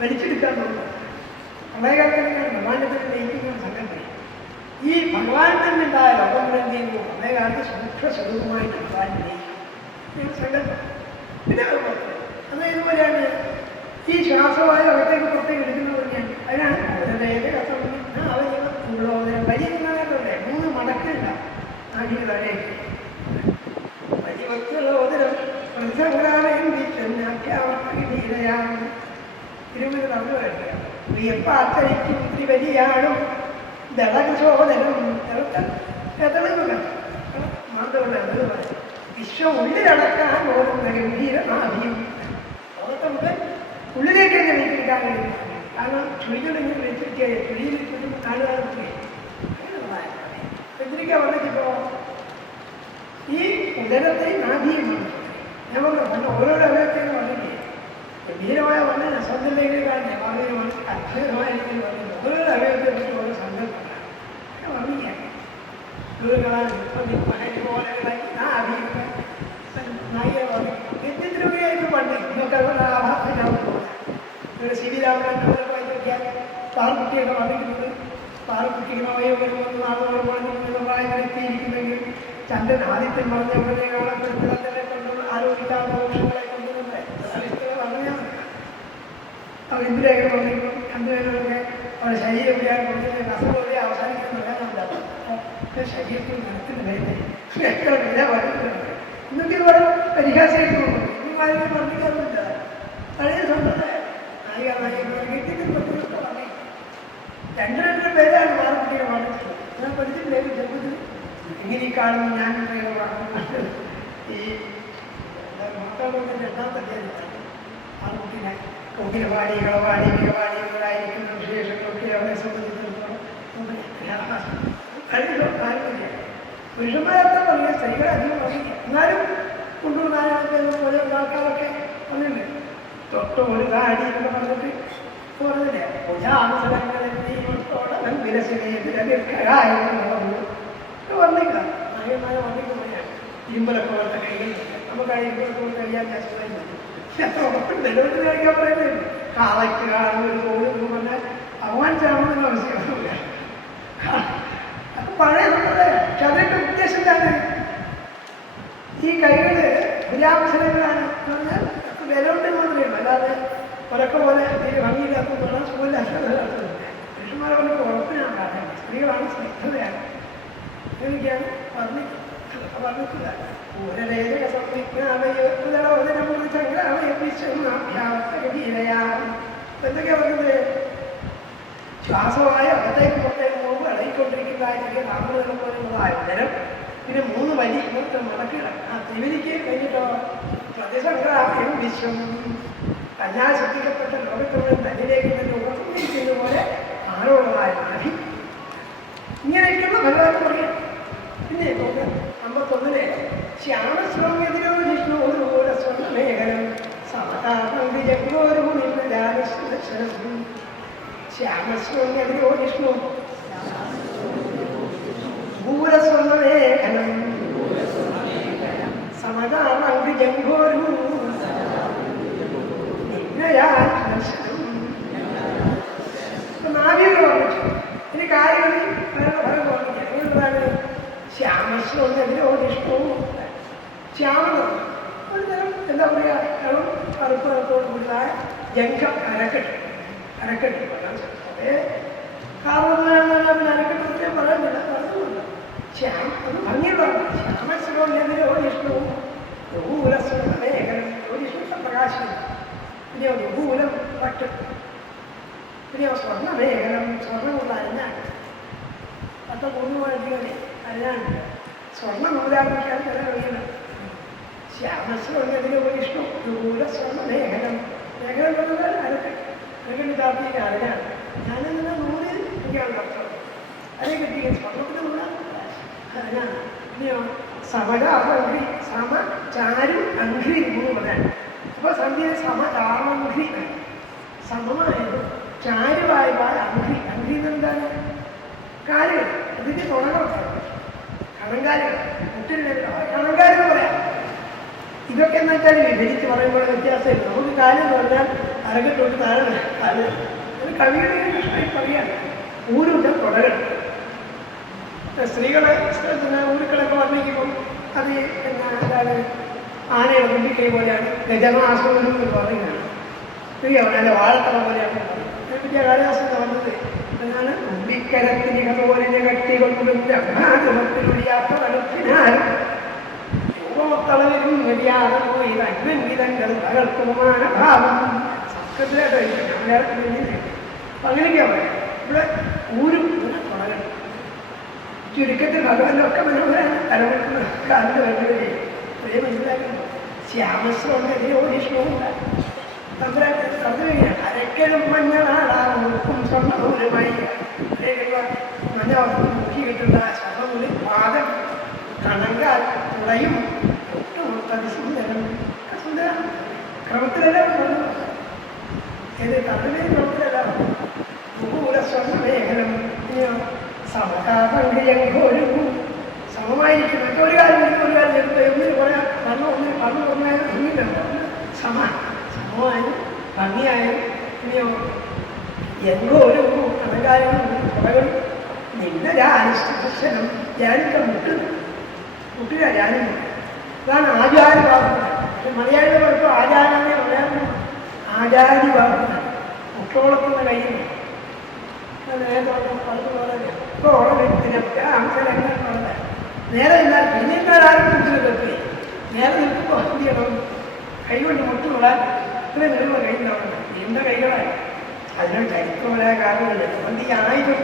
വലിച്ചെടുക്കാൻ തോന്നുന്നത്. പ്രളയകാലത്തിനാണ് ഭഗവാനത്തിന് നയിക്കുന്ന സങ്കല്പം. ഈ ഭഗവാൻ തന്നെ ഉണ്ടായ ലോകം എന്ത് ചെയ്യുന്നു? പ്രളയകാലത്ത് സൂക്ഷ്മ സ്വരൂപമായിട്ട് ഭഗവാൻ നയിക്കും സങ്കല്പം. പിന്നെ അത് ഇതുപോലെയാണ് ഈ ശ്വാസമായ അകത്തേക്ക് പുറത്തേക്ക് എടുക്കുന്നത് തന്നെയാണ്. അതിനാണ് വലിയ മൂന്ന് മടക്കില്ല നാടികളേക്ക് വലിയ പ്രതിസംഗ്രാമയം വീഴ്ചയാവും തിരുമല നടന്നു വരട്ടെ. വിയപ്പാച്ചരിക്കും ഒത്തിരി വലിയാടും ദളകശോധനം വിശ്വം ഉള്ളിലടക്കാൻ ഓടുന്ന ഗംഭീരനാഭിയും ലോകത്തെ മുതൽ ഉള്ളിലേക്ക് തന്നെ വീട്ടിരിക്കാൻ കഴിയും. കാരണം ചുഴികളിങ്ങനെ വെച്ചിരിക്കുക ചുഴിയിൽ ചുറ്റും കാണുക വെച്ചിരിക്കാൻ വന്നിട്ടിപ്പോ ഈ ഉദരത്തെ നാഭിയും ഞാൻ പറഞ്ഞു ഓരോരോ അവയവത്തേക്ക് വന്നിട്ട് ഗംഭീരമായ വന്ന സ്വന്തത്തിലേക്ക് കാണുന്നത് വളരെ അത്ഭുതമായ രീതിയിൽ വന്നത് ഓരോരോ അവയവത്തെ പറ്റി ഓരോ സങ്കല്പമാണ് വർണ്ണിക്കാൻ നായികമായിട്ട് പണ്ട് ഇന്നൊക്കെ ശിബിരാമൻ പാർക്കുട്ടിയൊക്കെ വന്നിട്ടുണ്ട്. പാർക്കുട്ടിയുടെ അവയവം നാളുകൾ പ്രായത്തിയിരിക്കുന്നെങ്കിൽ ചന്ദ്രൻ ആദിത്യൻ പറഞ്ഞ ഉടനെ കാണപ്പെടുന്നതിനെ കൊണ്ട് ആരോഗ്യമില്ലാത്ത ദോഷങ്ങളെ കൊണ്ടുവരുന്നത് പറഞ്ഞാൽ അവർ ഇന്ദിരയൊക്കെ വന്നിട്ടും ചന്ദ്രനൊക്കെ അവരുടെ ശരീരം ഉപയോഗം കൊടുത്തിട്ട് അസുഖം അവസാനിക്കുന്ന പറയാനുണ്ടാവും. ശരീരത്തിൽ മനസ്സിന് വില പറഞ്ഞിട്ടുണ്ട്. ഇന്നൊക്കെ ഇവിടെ പരിഹാസമായിട്ട് ഇന്നും പറഞ്ഞിട്ടൊന്നുമില്ല. പഴയ സമ്പ്രദായം നായിക നായികത്തിൽ പറ്റുന്നൊക്കെ പറഞ്ഞു രണ്ട് പേരാണ് മാർക്കുട്ടിയെ പറഞ്ഞിട്ടുള്ളത്. ഞാൻ പഠിച്ചിട്ടില്ലേ ചെറുപ്പത്തിൽ ഇങ്ങനെ ഈ കാണുമ്പോൾ ഞാൻ ഈ മക്കളുടെ രണ്ടാമത്തെ പേര് ആൺകുട്ടിനെ കൊക്കിലപാടി കളവാടി മികവാടികളായിരിക്കുന്ന വിശേഷങ്ങളൊക്കെ അവരെ സംബന്ധിച്ചിടത്തോളം കാര്യമില്ല. പുരുഷന്മാരത്ര പറയുക, സ്ത്രീകളെ അധികം പറയില്ല. എന്നാലും കൊണ്ടുവന്നാലൊക്കെ പോലെ ആൾക്കാരൊക്കെ വന്നിട്ടുണ്ട്. തൊട്ട് ഒരു കാടി എന്നൊക്കെ പറഞ്ഞിട്ട് പറഞ്ഞില്ലേ ഭുജാമസലങ്ങളെത്തോടെ വന്നില്ല. നായകന്മാരെ വന്നിട്ട് ഇരുമ്പലൊക്കെ പോലത്തെ കൈകൾ നമുക്ക് ആ ഇരുമ്പലൊക്കെ കൊണ്ട് കഴിയാൻ ഉറപ്പുണ്ട്. എല്ലാവർക്കും കഴിക്കാൻ പറയുന്നില്ല. കാളയ്ക്ക് കാണുന്ന ഒരു തോന്നി പറഞ്ഞാൽ അവമാനിച്ചാണെന്നുള്ള ആവശ്യമില്ല. അപ്പൊ പഴയ സമ്പ്രദായം. പക്ഷെ അതിന്റെ ഉദ്ദേശം എന്താണ്? ഈ കൈകള് ഭുജാമസലങ്ങളാണ് പറഞ്ഞാൽ വില ഉണ്ടെന്ന് മാത്രമേ ഉള്ളൂ. അല്ലാതെ ഒരൊക്കെ പോലെ തീരെ ഭംഗിയില്ലാത്തതാണ് സുഖമില്ലാത്തത്. പുരുഷന്മാരെ പോലെ ഉറപ്പിനാണ് കാണുന്നത്. സ്ത്രീകളാണ് ശ്രദ്ധതയാണ്. എനിക്കാണ് പറഞ്ഞിട്ടില്ല. എന്തൊക്കെയാ പറഞ്ഞത്? ശ്വാസമായ അകത്തേക്ക് പുറത്തേക്ക് പോകുമ്പോൾ ഇളകിക്കൊണ്ടിരിക്കുന്നതായ നാമതലം പോലുള്ളതായ ഉദരം, പിന്നെ മൂന്ന് വലിയ മടക്കുകൾ. ആ തിവിരിക്ക് കഴിഞ്ഞിട്ടോ പ്രതിസംഗ്രാമയം വിശ്വം കന്യാ ശ്രദ്ധിക്കപ്പെട്ട ലോകത്തോടെ തന്നിലേക്ക് തന്നെ ഉറപ്പിക്കുന്ന പോലെ ആരോളമായ നാഭി. ഇങ്ങനെയൊക്കെയുള്ള ഭഗവാൻ പറയാം. പിന്നെ 51 ശ്യാമശ്രവ്യതിരോ വിഷ്ണു ഒരുപോലെ സ്വർണ്ണമേഖലം സമതാപങ്കുജോരും ശ്യാമശ്രവ്യതിരോ വിഷ്ണു ഭൂരസ്വർണ്ണമേഖലം സമതാപങ്കുജംഘോരു ദർശനം. നാവികൾ പറഞ്ഞിട്ടു. ഇനി കാര്യങ്ങളിൽ ഫലം പറഞ്ഞിട്ടാണ് ശ്യാമശ്രവ്യതിരോധിഷ്ടവും ശ്യാമ ഒരു തരം എന്താ പറയുക, കറുപ്പ് നിറത്തോട് കൂടിയതായ ജംഘം അരക്കെട്ട് പറയാൻ അതേ കാരണം അരക്കെട്ടൊക്കെ പറയുന്നില്ല പറഞ്ഞുകൊണ്ട് അത് ഭംഗിയുള്ളതാണ്. ശ്യാമസ്വരവും ജ്യോതിഷ്ണവും ബഹുലസ്വരമേഖലം ജ്യോതിഷ്ണ പ്രകാശിക്കും. പിന്നെ ബഹുലം പട്ട്, പിന്നെ സ്വർണ്ണമേഖലം സ്വർണ്ണം കൊണ്ട് അരഞ്ഞാണ് പത്ത പൂർണ്ണമായിട്ട് അരഞ്ഞാണ് സ്വർണ്ണം നൂലാക്കിയാൽ വില കഴിയണം. ശ്യാമസ്വരം ജ്യോതിഷ്ണു ബഹുല സ്വർണ്ണമേഖലം മേഖലം പറഞ്ഞാൽ അരക്കെട്ട് താത്തിക്ക് അരഞ്ഞാണ്. ഞാനെന്താ നൂല് എനിക്കാണ് അർത്ഥം അരെ കിട്ടിയ സ്വർണ്ണത്തിന് നൂലാണ് അരഞ്ഞാണ്. പിന്നെയോ സമരാമഘ്രി സമ ചാരു അഘ്രി എന്ന് പറയാൻ. അപ്പോൾ സന്ധ്യ സമചാമഘ്രി സമമായത് ചാരുവായപാൽ അഘ്രി. അഘ്രി എന്നെന്താണ്? കാലുകൾ, അതിൻ്റെ തുണകളൊക്കെ കണങ്കാലുകൾ, മുട്ടില്ലല്ലോ കണങ്കാലെന്ന് പറയാം. ഇതൊക്കെ എന്ന് വെച്ചാൽ വിഭജിച്ച് പറയുമ്പോൾ വ്യത്യാസമില്ല. നമുക്ക് കാലെന്ന് പറഞ്ഞാൽ അരക്കെട്ടോട്ട് താഴെ കാല്. അത് കവിയുടെ കൃഷ്ണമായി പറയാം. ഊരുണ്ട കൊടകൾ സ്ത്രീകളെ ഊരുക്കളൊക്കെ വർണ്ണിക്കുമ്പോൾ അത് എന്താണ് ആനയുടെ തുമ്പിക്കൈ പോലെയാണ്. ഗജമാസൂരു എന്ന് പറയുന്നതാണ്. സ്ത്രീയാണ് അല്ല വാഴത്തറ പോലെയാണ്. അതിനെപ്പറ്റി കാളിദാസൻ പറഞ്ഞത് എന്നാണ് ഉമ്പിക്കരത്തിന് പോലെ കട്ടികൊണ്ടും ബ്രഹ്മാതിമത്തിലൊഴിയാത്ത തടുപ്പിനാൽ രൂപമൊത്തളവിലും മര്യാദ പോയി അന്വങ്കിതങ്ങൾ തകർക്കുമാന ഭാവം. സംസ്കൃതമായിട്ട് അപ്പം അങ്ങനെയൊക്കെയാ പറയാം. ഇവിടെ ഊരും തുടങ്ങണം. ചുരുക്കത്തിൽ ഭഗവാനൊക്കെ മനോഹരമാണ്. തലമുറക്കുന്ന കാലിൻ്റെ വരുന്നത് ഒരേ മനസ്സിലാക്കുന്നു. ശ്യാമസ്വരവും ജ്യോതിഷ്ണവും അരക്കലും മഞ്ഞളാടാമുക്കും സ്വർണ്ണനൂലുമായി മഞ്ഞ മുക്കി കിട്ടുന്ന സ്വർണ്ണനൂല് പാദം കണങ്കാൽ തുളയും ഒട്ടുമുട്ടത് സുന്ദരം. സുന്ദരം ക്രമത്തിലെല്ലാം ഏത് തമിഴ് ക്രമത്തിലല്ല. ഭൂല സ്വർണ്ണമേഖലം സമകാപങ്കും സമമായിരിക്കും. മറ്റൊരു കാര്യം ഒരു കാര്യം ഒന്നിന് പറയാം പറഞ്ഞു പറഞ്ഞാൽ ഭംഗിയില്ല. സമമായും ഭംഗിയായും ഇനിയോ എങ്കോ ഒരു കണക്കാരും പുറകളും നിന്ന ജാനിഷ്ടം ജാനിക്ക മുട്ടുക ജാനും. അതാണ് ആചാര്യഭാഗം. മലയാളികൾ പറയുമ്പോൾ ആചാരനെ മലയാളം ആചാര്യഭാഗം മുട്ടോളത്തുന്ന കയ്യിൽ നേരെ എന്നാൽ പിന്നീട് ആരും കുത്തിരി നേരെ നിൽക്കുമ്പോൾ എന്ത് ചെയ്യണം? കൈകൊണ്ട് മുട്ട് തൊടാൻ ഇത്രയും നിൽക്കുമ്പോൾ കൈ ഉണ്ടാവണം. എൻ്റെ കൈകളായി അതിനൊരു ചരിത്രമായ കാരണമില്ല. അതുകൊണ്ട് ഈ ആയുധം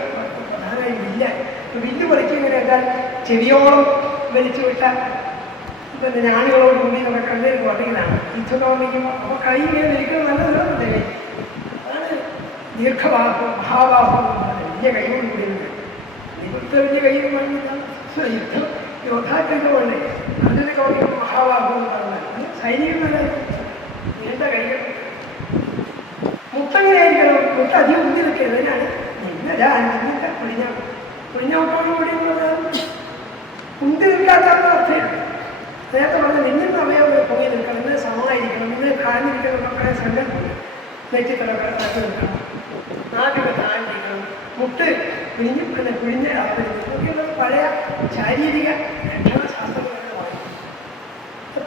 പ്രധാനമായി വില്ല് പറിക്കും. ഇങ്ങനെ എന്നാൽ ചെവിയോളം വലിച്ചു വിട്ടാൽ പിന്നെ ഞാനുകളോട് കൂടി നമ്മുടെ കണ്ണിൽ പറയുന്നതാണ്. യുദ്ധത്തോന്നിക്കുമ്പോൾ അപ്പോൾ കൈ ഇങ്ങനെ നിൽക്കുന്നത് നല്ല നിലനിന്നില്ലേ? അതാണ് ദീർഘഭാഗം മഹാഭാഗം വലിയ കൈകൊണ്ട് കൂടിയത്. ഇവിടുത്തെ വലിയ കൈ എന്ന് പറയുന്നത് യുദ്ധം യോദ്ധാക്കളുടെ പോലെ അതിനെ കാണിക്കുമ്പോൾ മഹാഭാഗം എന്ന് പറഞ്ഞാൽ സൈനികന്മാരെ നീണ്ട കൈകൾ. മുട്ടങ്ങനെയായിരിക്കണം. മുട്ട അധികം മുന്നിൽ നിൽക്കുന്നത്. അതിനാണ് നിന്നില്ല കുഴിഞ്ഞോട്ടോടുകൂടി കുന്തി നിൽക്കാത്ത അർത്ഥമാണ്. നേരത്തെ പറഞ്ഞ നിന്നിൽ അവയവ പൊങ്ങി നിൽക്കണം, ഇന്ന് സമമായിരിക്കണം, ഇന്ന് കാഞ്ഞിരിക്കണം എന്നൊക്കെ സങ്കല്പം. നെറ്റിത്തലൊക്കെ തട്ടി നിൽക്കണം, നാട്ടിലൊക്കെ താഴ്ന്നിരിക്കണം, മുട്ട് കുഴിഞ്ഞ് പിന്നെ കുഴിഞ്ഞ ഇതൊക്കെയുള്ളത് പഴയ ശാരീരിക രക്ഷണശാസ്ത്രങ്ങളൊക്കെ പറയും.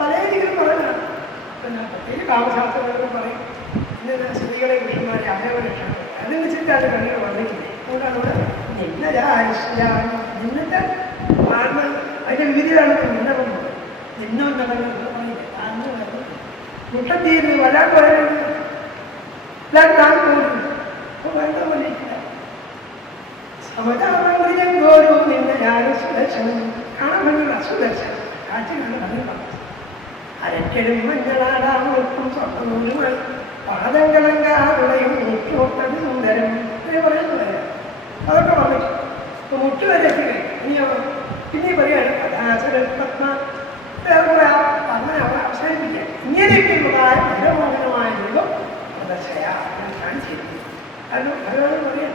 പല രീതിയിലും പറയുന്നതാണ്. പിന്നെ പ്രത്യേകിച്ച് കാമശാസ്ത്രങ്ങളൊക്കെ പറയും. ഇന്ന് സ്ത്രീകളെ പുരുഷന്മാരെ അവയവ രക്ഷണം അതിന് വെച്ചിട്ടാണ് കണ്ണികൾ വർണ്ണിക്കുന്നത്. അതുകൊണ്ടാണ് ഇവിടെ നിന്നിട്ട് കാണുന്ന അതിൻ്റെ വിവിധമാണ് നിന്നകം നിന്നോന്നതങ്ങൾ പറയില്ല. മുട്ടത്തീര് വരാൻ പറയുന്നത് എല്ലാവരും താൻ പോകുന്നു. അപ്പോൾ വേണ്ട പോലെ സമതാമോരും നിന്ന ഞാനും സുദർശനം കാണാൻ ഭംഗിയുള്ള സുദർശനം കാറ്റ് കാണാൻ ഭംഗി. അരക്കലും മഞ്ഞളാടാമൊട്ടും സ്വർണ്ണനൂലുമായി പാദങ്ങളങ്കാറുടെയും മുട്ടോട്ടത് സുന്ദരം അങ്ങനെ പറയുന്നത്. അതൊക്കെ വന്നിട്ട് ഇപ്പോൾ മുട്ട് വരെ ഇനിയോ പിന്നെ പറയാണ് പദാസരത്മ അങ്ങനെ അവസാനിപ്പിക്കാൻ ഇങ്ങനെയൊക്കെയുള്ളതായ മനോഹരമായ രൂപം പ്രദർശയ കാണിച്ചിരിക്കുന്നു. അത് ഭഗവാൻ പറയാം.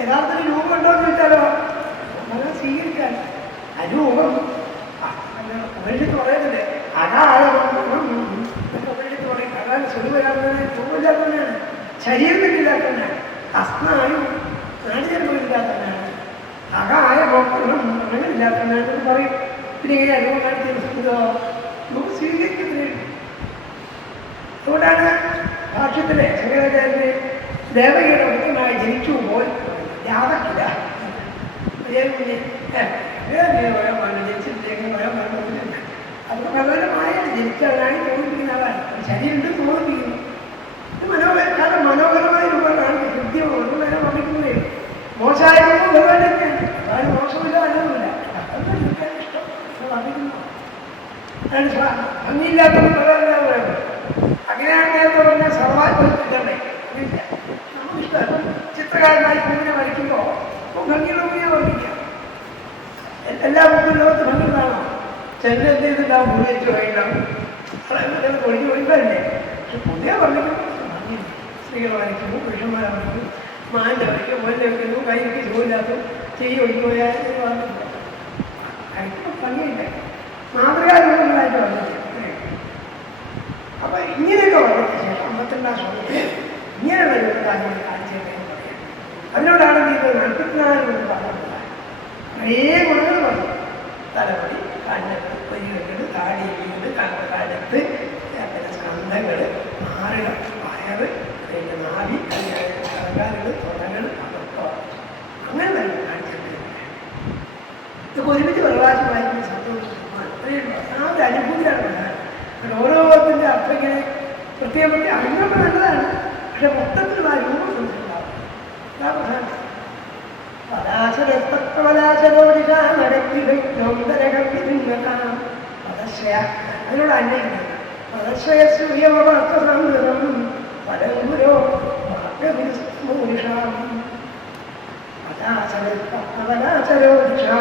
യഥാർത്ഥത്തിൽ രൂപം ഉണ്ടോയെന്ന് ചോദിച്ചാലോ അങ്ങനെ സ്വീകരിക്കാൻ അരൂപം ഉപേക്ഷിച്ച് പറയുന്നില്ലേ? ഉപേക്ഷിച്ച് പറയും. അതാണ് സ്വരൂപരാകുന്നതിന് രൂപമില്ലാത്തവനാണ്, ശരീരത്തിലില്ലാത്തവനാണ്, അസ്നായും നാടിചെലവില്ലാത്തവനാണ്, അകായ മോക്ഷം അങ്ങനെയില്ലാത്തവനാണെന്ന് പറയും. പിന്നെ ഇങ്ങനെ അനുഭവം കാണിച്ചിരിക്കുന്നതോ നമുക്ക് സ്വീകരിക്കുന്നില്ല. അതുകൊണ്ടാണ് ഭാഷ്യത്തിലെ ശങ്കരാചാര്യന് ദേവകിയുടെ പുത്രനായി ജനിച്ചു പോൽ യാതൊക്കില്ല ജനിച്ചിട്ടില്ലെങ്കിൽ വരാൻ പറഞ്ഞില്ല. അത് ഭഗവാനമായ ജനിച്ചവനായി തോന്നിപ്പിക്കുന്ന ആളാണ്. ശരീരത്തിൽ തോന്നിപ്പിക്കുന്നു. ഇത് കാരണം മനോഹരമായ രൂപമാണ് കൃത്യമാണ് നേരം വന്നിക്കുന്നതേ. മോശമായിരുന്നു ഭഗവാൻ തന്നെയാണ്. ഭഗവാൻ മോശമില്ല അല്ലൊന്നുമില്ല. അതൊന്നും ഇഷ്ടം വന്നിക്കുന്നു. ഭംഗിയില്ലാത്തത് ഭഗവാൻ പറയുന്നത്. അങ്ങനെയാണ് നേരത്തെ പറഞ്ഞാൽ സർവാത്മത്തില്ലേ നമുക്കിഷ്ടം. ചിത്രകാരനായി കുഞ്ഞിനെ വരയ്ക്കുമ്പോൾ ഭംഗിയുള്ള കുഞ്ഞിനെ വർണ്ണിക്കാം. എല്ലാ ബുക്കും ലോകത്ത് ഭംഗിയുള്ളതാണോ? ചെല്ല് എന്ത് ചെയ്തിട്ടുണ്ടാവും? മുന്നേറ്റ് പോയിട്ടുണ്ടാവും. ഒഴിഞ്ഞു ഒഴിവല്ലേ. പക്ഷെ പുതിയ വർണ്ണിക്കുമ്പോൾ ഭംഗി. സ്ത്രീകൾ വരയ്ക്കുന്നു, പുരുഷന്മാരെ വരയ്ക്കുന്നു, മാൻ്റെ വരയ്ക്കും, മോൻ്റെ വയ്ക്കുന്നു, കൈക്ക് ജോലില്ലാത്ത ചെയ്യ ഒഴിഞ്ഞു പോയാൽ വന്നില്ല. കഴിക്കുമ്പോൾ ഭംഗിയില്ല. മാതൃകാരൂപങ്ങളായിട്ട് വന്നില്ല. അപ്പൊ ഇങ്ങനെയൊക്കെ വന്നതിന് ശേഷം 52 ശ്ലോകത്തിൽ ഇങ്ങനെയുള്ള രൂപകാര്യങ്ങൾ കാണിച്ചേക്കാൻ പറയാം. അതിനോടാണ് ഇത് 44 കൊണ്ട് പറഞ്ഞത്. കുറേ ഗുണങ്ങൾ പറഞ്ഞു. തലമുടി, കണ്ണുകൾ, പൊരികൾ, താടിയില്, കഴുത്ത്, പിന്നെ സ്കന്ധങ്ങൾ, ആറുകൾ, വയറ്, പിന്നെ നാവി, കടകാലുകൾ, തുടകൾ, അതൊക്കെ അങ്ങനെ തന്നെ കാണിച്ചിട്ടുണ്ട്. ഇതൊക്കെ ഒരുമിച്ച് പ്രകാശം വായിക്കുന്ന സന്തോഷമാണ്. ആ ഒരു അനുഭൂതിയാണ് ഉണ്ടാകുന്നത്. ഓരോത്തിൻ്റെ അർത്ഥം ഇങ്ങനെ പ്രത്യേകം അറിഞ്ഞൊക്കെ നല്ലതാണ്. പക്ഷെ മൊത്തത്തിൽ ആ രൂപം മനസ്സിലാവും. അതാ പ്രധാനം. അതിനോട് അന്വേഷിക്കുന്നത് പദശ്രയസൂയമർത്ഥസംഗതം പരംഗുരോ ഭാഗ്യവിരുഷം പദാചരപദാചരോദിഷാ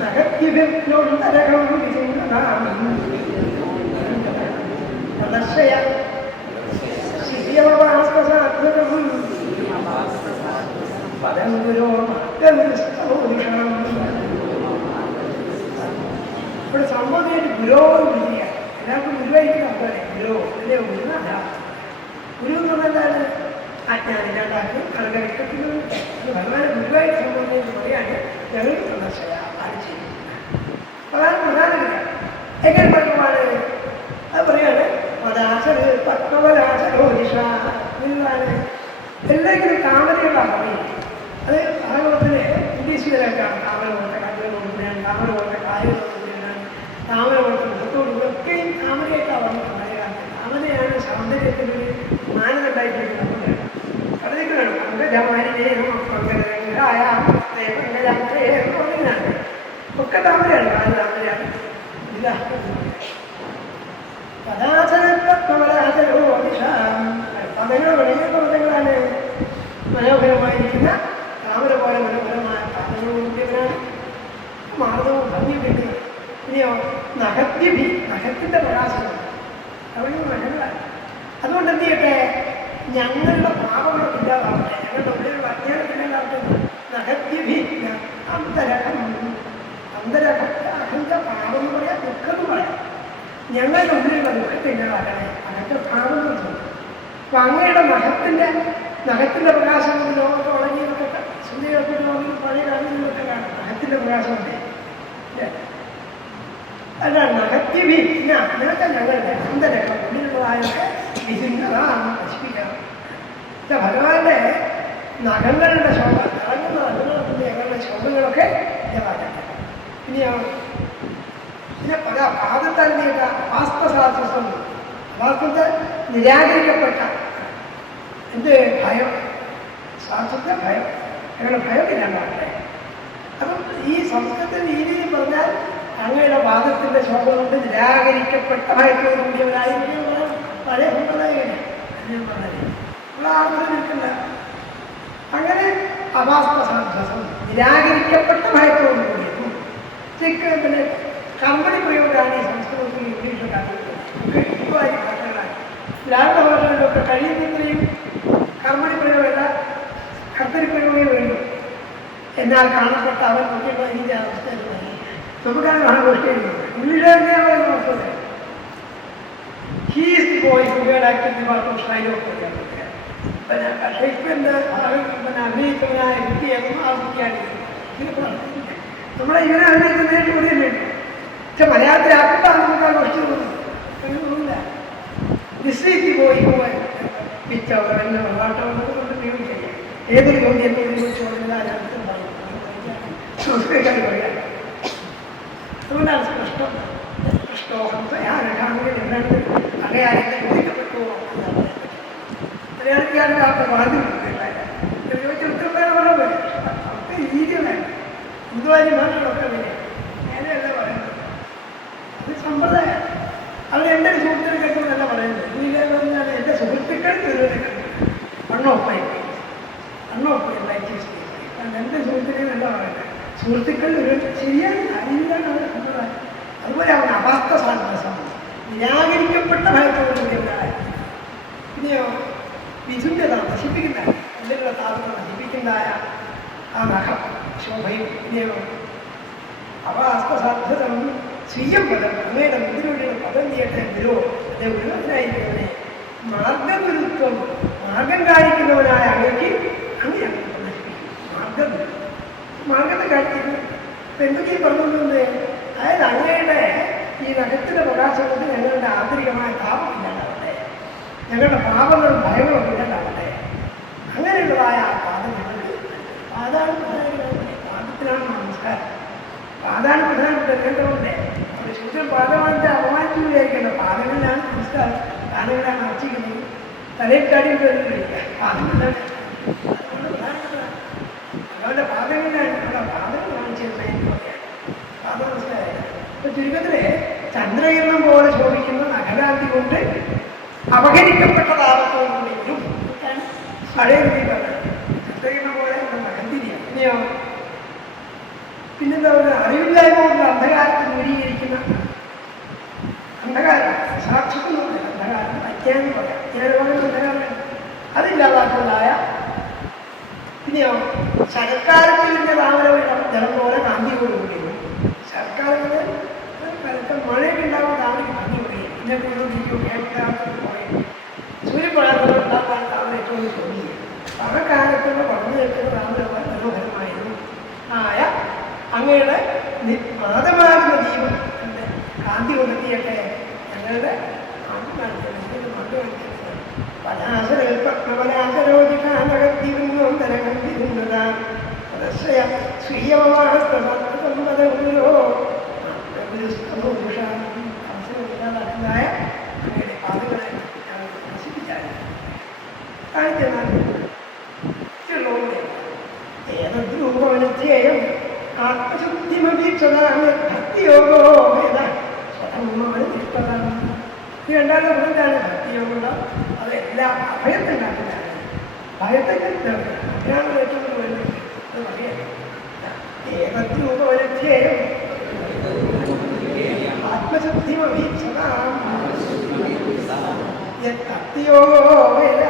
നഗദ്വിവിനോന്തരകം വിചിന്തതാം പദശ്രയ ശിവവാസ്തസാത്മകം പരംഗുരോ ഭാഗ്യവിരുഷം. ഇവിടെ സംഭവമായിട്ട് ഗുരോ വിധിയ എല്ലാവർക്കും ഗുരുവായിരിക്കും അതാണ് ഗുരോ അല്ലേ. ഗുരു അതാണ്. ഗുരു എന്ന് പറഞ്ഞാൽ അജ്ഞാനില്ലാണ്ടാക്കി കണക്കടിക്കുന്നത്. ഭഗവാൻ ഗുരുവായിട്ട് സംഭവം പറയാണ് ഞങ്ങൾ സന്ദർശക അത് ചെയ്യുന്നത്. അതാണ് പ്രധാനമില്ല. എങ്ങനെ ഭഗവാന് അത് പറയാണ് പദാശര് പത്മവരാശരോദിഷ എന്താണ് എല്ലാത്തിനും കാമനകളാണ് പറയുന്നത്. അത് ഭാഗവതത്തിലെ ഉദ്ദേശിച്ചതിലേക്കാണ്. താമര പോലത്തെ കണ്ണുകൾ കൊണ്ടുവരാൻ, താമര പോലത്തെ കാലുകൾ കൊണ്ടുവരാൻ, താമര പോലത്തെ മുഖത്തോടുകളൊക്കെയും താമരയൊക്കെ വന്നിട്ടുണ്ടായത്. താമരയാണ് സൗന്ദര്യത്തിൻ്റെ ഒരു മാനദണ്ഡമായിട്ട് നമുക്ക് അതിലേക്ക് വേണം. പങ്കജമാനാണ് ഒക്കെ താമരയാണ്. കാല് താമരയാണ്. ഇല്ല പദാചരോ പദങ്ങൾ വലിയ പദങ്ങളാണ്. മനോഹരമായിരിക്കുന്ന താമര പോലെ മനോഹരമായ പദങ്ങൾ കൂട്ടിയവരാണ്. മാർഗവും ഭംഗി കിട്ടുന്നത്. ഇനിയോ നഖദ്യഭി, നഖത്തിൻ്റെ പ്രകാശമാണ്. അവന് നഖങ്ങളാണ്. അതുകൊണ്ട് എന്ത് ചെയ്യട്ടെ, ഞങ്ങളുടെ പാപങ്ങളൊക്കെ ഇല്ലാതാവട്ടെ, ഞങ്ങളുടെ ഉള്ളിലുള്ള അജ്ഞാനത്തില്ലാതാവട്ടെ. നഖദ്യഭി അന്തരകം, അന്തരകം അഹന്റെ പാപം എന്ന് പറയാം, ദുഃഖം എന്ന് പറയാം. ഞങ്ങളുടെ ഉള്ളിലുള്ള ദുഃഖത്തെ ഇല്ലാതാക്കണേ. അതൊക്കെ പാപം എന്ന് പറഞ്ഞു. അപ്പൊ അങ്ങയുടെ നഖത്തിന്റെ പ്രകാശം കൊണ്ട് ലോകത്ത് ഉണങ്ങിയതൊക്കെ സുന്ദരികൾക്ക് പഴയ കാര്യങ്ങളൊക്കെ കാണാം. നഖത്തിന്റെ പ്രകാശം ഉണ്ട്. അല്ല നഖദ്യഭി നിനക്ക് ഞങ്ങളുടെ അന്തരകം ഉള്ളിലുള്ളതായൊക്കെ വിചിന്തതാണ് നശിപ്പിക്കണം. ഭഗവാന്റെ നഖങ്ങളുടെ ശോഭ ഇറങ്ങുന്ന നഖങ്ങളുടെ ഞങ്ങളുടെ ശോഭങ്ങളൊക്കെ ഇല്ലാതാക്കട്ടെ. പിന്നെ പല പാദത്താൽ നീട്ട വാസ്തസാധ്യത്വം, വാസ്തവത്തെ നിരാകരിക്കപ്പെട്ട എന്ത് ഭയം, സാധ്യത ഭയം, ഞങ്ങളുടെ ഭയമില്ലാണ്ടാവട്ടെ. അപ്പം ഈ സംസ്കൃത രീതിയിൽ പറഞ്ഞാൽ അങ്ങയുടെ വാദത്തിൻ്റെ ശോഭ കൊണ്ട് നിരാകരിക്കപ്പെട്ട ഭയത്തോട് കൂടിയവരായിരിക്കും പഴയ സമ്പ്രദായികനെ നമ്മൾ ആർക്കും നിൽക്കില്ല. അങ്ങനെ അവാസ്ത സാധ്യസം നിരാകരിക്കപ്പെട്ട ഭയത്തോട് കൂടിയതും പിന്നെ കമ്പനി പ്രയോഗമാണ് ഈ സംസ്കൃതത്തിൽ ഇംഗ്ലീഷ് ഒക്കെ ഇതുമായി ഭാഷകളാണ്. ലാളിത ഭാഷകളിലൊക്കെ കഴിയുന്നത്രയും കർമ്മണി പ്രയോഗമല്ല കർത്തരി പ്രയോഗമേ വേണ്ടു. എന്നാൽ കാണപ്പെട്ട അവൻ നോക്കിയപ്പോൾ ഇതിൻ്റെ അവസ്ഥ നമുക്കാണ് കാണാൻ ഇംഗ്ലീഷുകാരനെ പറയുന്ന വസ്തുത. He is the boy who had acted the part of Shiloh. പിന്നെ ഷേക്സ്പിയറിൻ്റെ പിന്നെ അഭിനയിച്ചവനായ കുട്ടിയായിരുന്നു ആ കുട്ടിയാണ്. നമ്മളെ ഇങ്ങനെ അഭിനയിക്കുന്നതിന് കൂടിയല്ലേ. പക്ഷെ മലയാളത്തിലാക്കുമ്പോൾ നമുക്ക് ആ ഗോഷ്ഠി തോന്നുന്നു. ഏതൊരു ചോദ്യം ചോദിച്ചാൽ സംസ്കൃതക്കാർ പറയാം. അതുകൊണ്ടാണ് പ്രശ്നം പ്രശ്നോഹം ഞാനാണെങ്കിൽ എന്നാണ് അങ്ങയാരെങ്കിലും ചോദിക്കപ്പെട്ടു മലയാളിക്കാരുടെ ആ പ്രവാദില്ല ചോദിച്ച ഉത്തരവാദം പറയാൻ പറ്റും. അവർക്ക് രീതികളാണ് ഹിന്ദുവാരിമാർക്കൊക്കെ അങ്ങനെയല്ല പറയുന്നത്. അത് സമ്പ്രദായം. അവർ എൻ്റെ സുഹൃത്തിനെ കേൾക്കുമെന്നല്ല പറയുന്നത്. ഇല്ലെന്ന് പറഞ്ഞാൽ എൻ്റെ സുഹൃത്തുക്കൾ അണ്ണോപ്പായി എൻ്റെ സുഹൃത്തിനെ എന്താ പറയുന്നത്? സുഹൃത്തുക്കൾ ശരിയാണ് അറിയില്ലാണ് അവരുടെ സമ്പ്രദായം. അതുപോലെ അവൻ അവാസ്ത സാധനം നിരാകരിക്കപ്പെട്ട ഭയത്തോടുകൂടിയുണ്ടായ പിന്നെയോ വിധുല്യത നശിപ്പിക്കുന്ന ഉള്ളിലുള്ള താപം നശിപ്പിക്കുന്നതായ ആ നഖം ശോഭയും പിന്നെയോ അവാസ്തസാധ്യതം സ്വീയം പദം അങ്ങയുടെ മുന്നിലൂടെയുള്ള പദം ചെയ്യട്ടെ ഗുരു അതേ ഉള്ളവനായിരിക്കുന്നവനെ മാർഗഗുരുത്വം മാർഗം കാണിക്കുന്നവനായ അങ്ങയ്ക്ക് അങ്ങനെയാണ് മാർഗത്തെ കാണിക്കുന്നത്. ഇപ്പം എന്തൊക്കെയും പറഞ്ഞുകൊണ്ടുണ്ട്. അതായത് അങ്ങയുടെ ഈ നഖത്തിൻ്റെ പ്രകാശം കൊണ്ട് ഞങ്ങളുടെ ആന്തരികമായ താപം ഇല്ലാണ്ടാവട്ടെ, ഞങ്ങളുടെ പാപങ്ങളും ഭയങ്ങളും ഇല്ലാണ്ടാവട്ടെ. അങ്ങനെയുള്ളതായ ആ പാദം ഞങ്ങൾക്ക് പാതാണ് പാദത്തിലാണ് നമസ്കാരം. പാതാണ് പ്രധാനപ്പെട്ട കേട്ടതുകൊണ്ട് ഒരു ശുദ്ധം പാദമായിട്ട് അപമാനിച്ചു വിചാരിക്കേണ്ട. പാദങ്ങളിലാണ് നമസ്കാരം, പാദങ്ങളാണ് അർച്ചിക്കുന്നത്. തലയിൽ കാര്യം കഴിക്കുക പാദങ്ങളിലാണ്. അതുകൊണ്ട് പ്രധാനപ്പെട്ടതാണ് അവരുടെ പാദങ്ങളിലാണ് നമ്മുടെ പാദങ്ങൾ കാണിച്ചിരുന്നതെന്ന് പറയാം. പാദ നമസ്കാരം. ഇപ്പൊ ചുരുക്കത്തില് ചന്ദ്രകിരണം പോലെ ശോഭിക്കുന്ന നഖരാന്തി കൊണ്ട് അപഹരിക്കപ്പെട്ടതാവത്തോടുകൂടിയും പഴയ രീതിയിൽ പറഞ്ഞത് ചന്ദ്രകിരണം പോലെ നഖന്തിരിയാണ്. പിന്നെയോ പിന്നെന്താ പറയുക? അറിവില്ലായ്മ കൊണ്ട് അന്ധകാരത്തെ ദൂരീകരിക്കുന്ന അന്ധകാരം സാക്ഷിക്കുന്നുണ്ട്. അന്ധകാരം അജ്ഞാനം പറയാം. അജ്ഞാനമാണ് അന്ധകാരം. അതില്ലാതാക്കുന്നതായ പിന്നെയോ ശരക്കാലത്തിന്റെ താമരയുടെ ജലം പോലെ കാന്തിയോടുകൂടിയിരുന്നു. ശരക്കാലത്തിന് കലക്കം മഴയൊക്കെ ഉണ്ടാകുമ്പോൾ താമരയ്ക്ക് ഭംഗി പറയും. പിന്നെ കൊണ്ടും പറയും സൂര്യപ്രകാശം ഉണ്ടാക്കാൻ താമര ഏറ്റവും തോന്നി. പകക്കാലത്തുള്ള പറഞ്ഞു വെക്കുന്ന താമര പോലെ മനോഹരമായിരുന്നു ആയ അങ്ങയുടെ മാതമാകുന്ന ദീപം കാന്തി കൊണ്ടെത്തിയട്ടെ ഞങ്ങളുടെ സ്വീയമായ അങ്ങയുടെ പാതകളെ ഞങ്ങൾ നശിപ്പിച്ചാൽ കാണിച്ചെന്നാൽ ഏതൂപവനധ്യേയം ആത്മശുദ്ധിമീക്ഷതാണ് ഭക്തിയോഗോ വേദ സ്വതമാണ് നിഷ്പതാണ്. ഇത് രണ്ടാമത്തെ ഗുണത്താണ് ഭക്തിയോഗമുള്ള. അത് എല്ലാ അഭയത്തുണ്ടാക്കുന്നതാണ്. ഭയത്തെ അഭ്യാണ് ഏറ്റവും വരുന്നത്. അത് പറയാം ഏതൂപവനധ്യേയം ആത്മശുദ്ധിമീക്ഷതാം ഭക്തിയോഗോ വേദ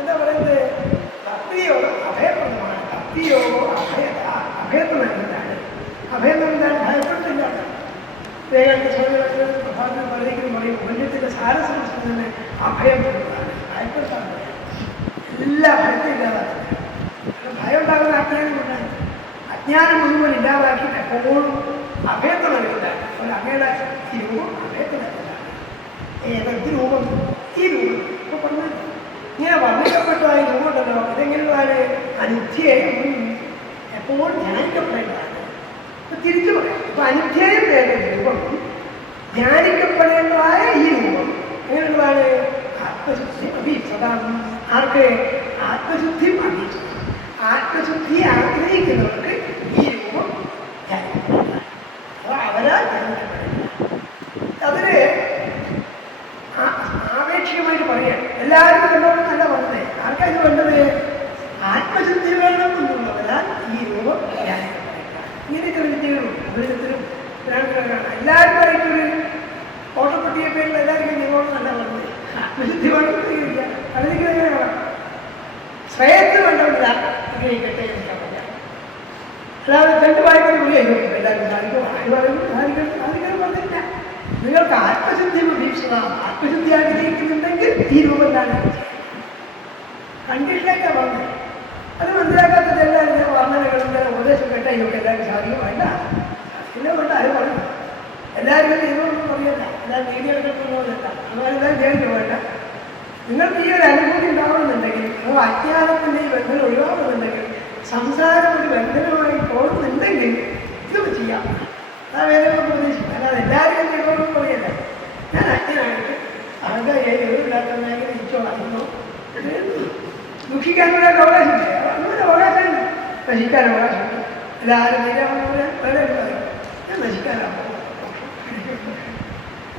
എന്താ പറയുന്നത്? ഭക്തിയോഗം അഭയപ്രദമാണ്. ഭക്തിയോഗോ അഭയത അഭയത്വം നൽകുന്നതാണ്. അഭയം എന്താണ്? ഭയപ്പെട്ടില്ല. പ്രഭാതത്തിൽ പറയുകയും പറയും പുണ്യത്തിൻ്റെ സാരസംസ്ഥ തന്നെ അഭയം നൽകുന്നതാണ്. ഭയപ്പെടുത്താണ് എല്ലാ ഭയത്തെ ഇല്ലാതാക്കുന്നത്. ഭയം ഉണ്ടാകുന്ന അജ്ഞാനം കൊണ്ടാണ്. അജ്ഞാനം മുഴുവൻ ഇല്ലാതാക്കിയിട്ട് എപ്പോഴും അഭയത്വം നൽകുന്നതാണ്. അപ്പോൾ അങ്ങയുടെ ഈ രൂപം അഭയത്വം നൽകുന്നതാണ്. ഏതൊക്കെ രൂപം? ഈ രൂപം ഇപ്പോൾ പറഞ്ഞത് ഇങ്ങനെ വർണ്ണിക്കപ്പെട്ടതായി രൂപമുണ്ടല്ലോ. ഇതെങ്ങനെയാണ്? അനുധ്യേയം എപ്പോഴും ധ്യാനിക്കപ്പെടേണ്ടതാണ്. ഇപ്പം തിരിച്ചു പറയാം. ഇപ്പം അനുധ്യേയം വേണ്ട രൂപം ധ്യാനിക്കപ്പെടേണ്ടതായ ഈ രൂപം എങ്ങനെയുള്ളതാണ്? ആത്മശുദ്ധി അഭീപ്സതാണ്. ആർക്ക്? ആത്മശുദ്ധി അഭീപ്സ. ആത്മശുദ്ധിയെ ആഗ്രഹിക്കുന്നവർക്ക് ഈ രൂപം ധ്യാനിക്കപ്പെടേണ്ടതാണ്. അപ്പോൾ അവരാ ധ്യാനിക്കപ്പെടേണ്ടത്. അതിന് ആപേക്ഷികമായിട്ട് പറയാം. എല്ലാവർക്കും വേണമെന്ന് നല്ല പറഞ്ഞത്. ആർക്കാണ് വേണ്ടത്? ആത്മശുദ്ധി വേണം എന്നുള്ളവരാൽ ഈ രൂപം ധ്യാനിക്കപ്പെടേണ്ടതാണ്. ഇങ്ങനെയൊക്കെ വിദ്യകളും അഭിനയത്തിലും ധ്യാനത്തിലാണ്. എല്ലാവരുമായിട്ടൊരു ഓട്ടപ്പെട്ടിയ പേരിൽ എല്ലാവർക്കും നിയമം നല്ല പറഞ്ഞത്. ആത്മശുദ്ധി വേണമെന്നില്ല. അതിലേക്ക് തന്നെ വേണം. ശ്രേയത്ത് വേണ്ടവരില്ല ആഗ്രഹിക്കട്ടെ എന്ന് പറയാം. അല്ലാതെ രണ്ട് വായിക്കാൻ കൂടിയായിരിക്കും എല്ലാവരും സാധിക്കും. ആര് പറയുന്നു സാധിക്കാൻ പറഞ്ഞില്ല. നിങ്ങൾക്ക് ആത്മശുദ്ധി പ്രതീക്ഷിക്കണം. ആത്മശുദ്ധി ആഗ്രഹിക്കുന്നുണ്ടെങ്കിൽ ഈ രൂപം തന്നെ കണ്ടിട്ടിലേക്കാണ് പറഞ്ഞത്. അത് മനസ്സിലാക്കാത്തത് എല്ലാവരും വർണ്ണനകളുടെ ഉപദേശം കേട്ടാൽ ഇതൊക്കെ എല്ലാവരും സാധിക്കുമല്ല. ഇല്ല കൊണ്ട് ആരും പറഞ്ഞു എല്ലാവരും ഇതൊന്നും പറയല്ല. എല്ലാവരും വീഡിയോ എടുക്കുന്നതല്ല. അവരെല്ലാം സംസാരം ഒരു ബന്ധനമായി പോകുന്നുണ്ടെങ്കിൽ ഇതൊക്കെ ചെയ്യാം. അതാ വേറെ പ്രതീക്ഷിക്കും. അല്ലാതെ എല്ലാവരും നിയമം പറയല്ല. ഞാൻ അജ്ഞനായിട്ട് അവരുടെ എതിരില്ലാത്ത മേഖല ഇരിച്ചോളായിരുന്നു. ദുഃഖിക്കാനുള്ള അവകാശമില്ല. അങ്ങനെ അവകാശമുണ്ട്. നശിക്കാൻ അവകാശമുണ്ട്. എല്ലാവരും വേറെ ഞാൻ നശിക്കാനാണ്.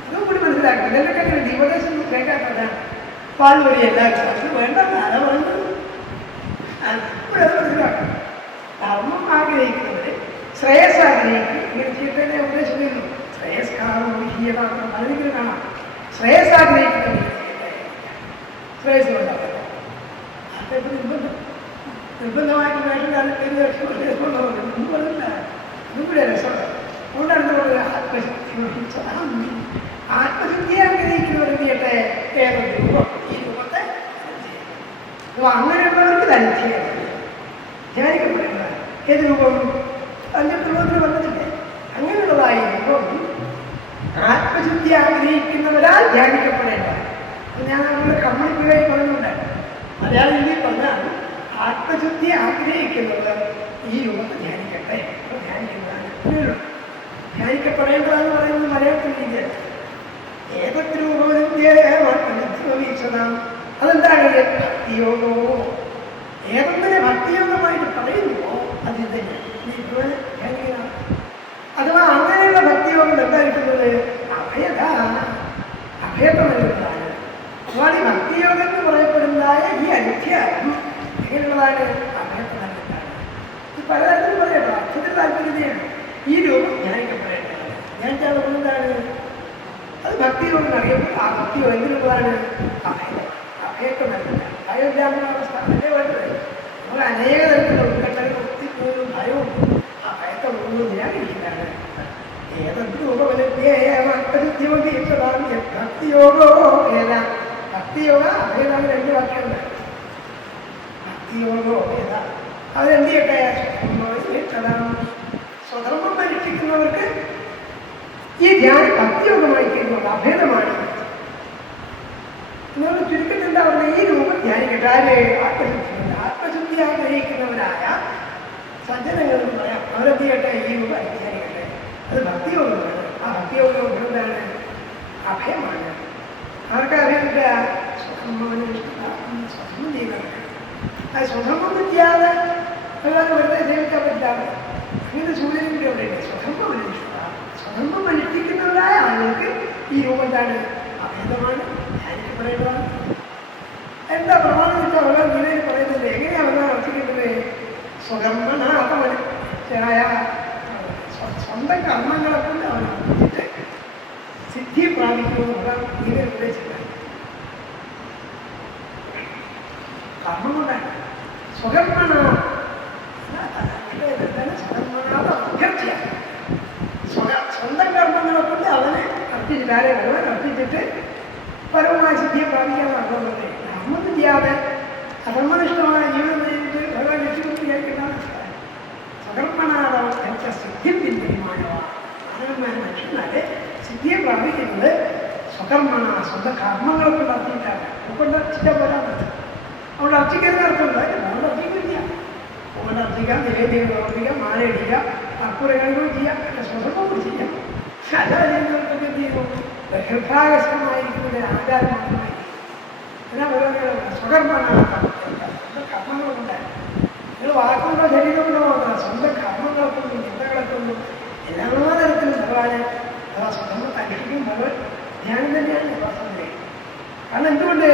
അതും കൂടി മനസ്സിലാക്കും. ഇതിലൊക്കെ അങ്ങനെ ഡിവോഴ്സ് ഒന്നും കേൾക്കാത്തതാണ്. പാൽ വഴി എല്ലാവരും അത് വേണ്ട അല വേണ്ടത് ഇപ്പോഴത് മനസ്സിലാക്കണം. ധർമ്മം ആഗ്രഹിക്കുന്നവര് ശ്രേയസ് ആഗ്രഹിക്കും. ഇങ്ങനെ ചെയ്തതിനെ ഉദ്ദേശിക്കുന്നു. ശ്രേയസ്കാരം ഹിയമാത്രം പലതിലും കാണാം. ശ്രേയസ് ആഗ്രഹിക്കുന്നവർ ശ്രേയസ് കൊണ്ടാകട്ടെ. അതൊക്കെ നിർബന്ധമായിട്ട് വേണ്ടതാണ്. മുമ്പല്ല ഇവിടെ രസമാണ്. അതുകൊണ്ടാണ് നമ്മൾ ആത്മശുദ്ധിയെ ആഗ്രഹിക്കുന്നവർ ചെയ്യട്ടെ. ഏതൊരു രൂപം ഈ രൂപത്തെ അപ്പോൾ അങ്ങനെയുള്ളവർക്ക് ധരിക്കുക ധ്യാനിക്കപ്പെടുന്നതാണ്. ഏത് രൂപം പഞ്ചപ്രഭത്തിൽ വന്നിട്ടില്ലേ? അങ്ങനെയുള്ളതായി രൂപം ആത്മശുദ്ധി ആഗ്രഹിക്കുന്നവരാൽ ധ്യാനിക്കപ്പെടേണ്ടതാണ്. ഞാൻ നമ്മുടെ കമ്മ്യൂണിറ്റിയായി പറഞ്ഞുകൊണ്ടാണ് മലയാള രീതിയിൽ പറഞ്ഞാൽ ആത്മശുദ്ധി ആഗ്രഹിക്കുന്നവർ ഈ രൂപത്തെ ധ്യാനിക്കട്ടെ. ധ്യാനിക്കുന്നതാണ് ധ്യാനിക്കപ്പെടേണ്ടതെന്ന് പറയുന്നത് മലയാളത്തിൽ രീതിയാണ്. ഏതൊക്കെ രൂപം അതെന്താണ്? ഭക്തിയോഗമോ ഏതൊന്നിനെ ഭക്തിയോഗമായിട്ട് പറയുന്നുവോ അത് തന്നെയാണ് ധ്യാനിക്കുന്നതാണ്. അഥവാ അങ്ങനെയുള്ള ഭക്തിയോഗം എന്തായിരിക്കുന്നത്? അഭയത നൽകുന്നതാണ്. അതാണ് ഈ ഭക്തിയോഗം എന്ന് പറയപ്പെടുന്നതായ ഈ അധ്യായം എങ്ങനെയുള്ളതാണ്? അഭയത നൽകുന്നതാണ്. ഈ പലതരത്തിലും പറയട്ടോ. അർത്ഥത്തിൽ താല്പര്യതയാണ്. ഈ രൂപം ധ്യാനിക്കപ്പെടേണ്ടതാണ്. ധ്യാനിച്ചാൽ എന്താണ്? അത് ഭക്തിയോഗം അറിയുമ്പോൾ ആ ഭക്തിയോഗം എന്തിനുള്ളതാണ്? അഭയം. അഭയത്തെ നൽകുന്നതാണ്. ഭയമില്ലാത്ത അവസ്ഥ അതേ വേണ്ടത്. നമ്മൾ അനേക തരത്തിലുള്ള ഉത്കണ്ഠകൾ ഒത്തിപ്പോലും ഭയവും ആ ഭയത്തെ മുഴുവൻ ധ്യാനിക്കുന്നതാണ്. ഭക്തിയോഗോ ഏത ഭക്തിയോഗ അഭേദാണ്. രണ്ട് വാക്യമുണ്ട്. ഭക്തിയോഗോ ഏത അതെന്ത് ചെയ്യട്ടെ? സ്വധർമ്മം പരിഷ്ഠിക്കുന്നവർക്ക് ഈ ധ്യാനം ഭക്തിയോഗമായി തീരുന്നത് അഭേദമാണ്. നിങ്ങൾ ചുരുക്കത്തിൽ എന്താ പറഞ്ഞാൽ? ഈ രൂപം ധ്യാനിക്കട്ടെ. ആത്മശുദ്ധി ആഗ്രഹിക്കുന്നവരായ സജ്ജനങ്ങൾ എന്ന് പറയാം. അവരെന്ത് ചെയ്യട്ടെ? ഈ രൂപം ധ്യാനിക്കട്ടെ. അത് ഭക്തിയോഗമാണ്. ആ ഭക്തിയോഗം എന്താണ്? അഭയമാണ്. അവർക്ക് അഭയമില്ല. സ്വധർമ്മം ചെയ്യുന്നവർക്ക് ആ സ്വധർമ്മം ചെയ്യാതെ വെറുതെ സേവിക്കാൻ പറ്റാതെ അങ്ങനെ സൂര്യൻ്റെ അവിടെയുണ്ട്. സ്വധർമ്മം അനുഷ്ഠിക്കുക. സ്വധർമ്മം അനുഷ്ഠിക്കുന്നവരായ ആളുകൾക്ക് ഈ രൂപം എന്താണ്? അഭേദമാണ്. ധ്യാനിക്കപ്പെടേണ്ടതാണ്. എന്താ പ്രമാണം വെച്ചാൽ അവരുടെ ഗീതയിൽ പറയുന്നത് എങ്ങനെയാണ് അവരെ അർത്ഥിക്കുന്നത്? സ്വകർമ്മനാഥമനുഷ്ഠായ സ്വന്തം കർമ്മങ്ങളെ കൊണ്ട് അവൻ സിദ്ധി പ്രാപിക്കുമെന്നുള്ള ഗീതയിൽ ഉദ്ദേശിക്കുന്നത് കർമ്മം കൊണ്ടാണ്. സ്വകർമ്മനാഥ സ്വകർമ്മനാഥ അഭ്യർത്ഥിയ സ്വന്തം കർമ്മങ്ങളെ കൊണ്ട് അവനെ അർപ്പിച്ചിട്ട് ആരെ ഭഗവാൻ അർപ്പിച്ചിട്ട് പരമമായ സിദ്ധിയെ പ്രാപിക്കാൻ നടന്നത്. ധർമ്മം ചെയ്യാതെ അധർമ്മനിഷ്ഠമായ ജീവിതം കഴിഞ്ഞിട്ട് ഭഗവാൻ ലക്ഷ്യപൂർത്തിയാക്കിയിട്ടാണ് സ്വകർമ്മനാഥം എന്ന സിദ്ധിയും പിന്തുണമാനമാണ്. മാനവന്മാർ മനുഷ്യന്മാരെ സിദ്ധിയെ പ്രാപിക്കുന്നത് സ്വകർമ്മണ സ്വന്തം കർമ്മങ്ങളെ കൊണ്ട് അർപ്പിച്ചിട്ടാണ്. അതുകൊണ്ട് അർപ്പിച്ചാൽ പോരാൻ പറ്റും. അതുകൊണ്ട് അർപ്പിക്കുന്ന അർത്ഥമില്ല. അതുകൊണ്ട് അർപ്പിക്കില്ല. അതുകൊണ്ട് അർപ്പിക്കാം, നിവേദ്യം പ്രവർത്തിക്കാം, മാലയിടിക്കാം, അക്കുറകളും ചെയ്യാം, സ്വതന്ത്രവും ചെയ്യാം. അല്ലാതെ ചെയ്യുന്നവർക്കൊക്കെ എന്ത് ചെയ്യുന്നു? ഹൃദാകർഷമായിരിക്കുന്നത് ആചാരം മാത്രമായി. എന്നാൽ സ്വകർമ്മനാണ് കർമ്മങ്ങളുണ്ട്. നിങ്ങൾ വാക്കുകൊണ്ടോ ശരീരം കൊണ്ടോ മാത്രം സ്വന്തം കർമ്മങ്ങളെ കൊണ്ടും ചിന്തകളെ കൊണ്ടും എല്ലാ തരത്തിലും ഭഗവാന് അഥവാ സ്വതന്ത്രത്തെ അനുഷ്ഠിക്കും. ഭഗവൻ ധ്യാനം തന്നെയാണ് വാസ്തവത്തിൽ. കാരണം എന്തുകൊണ്ട്?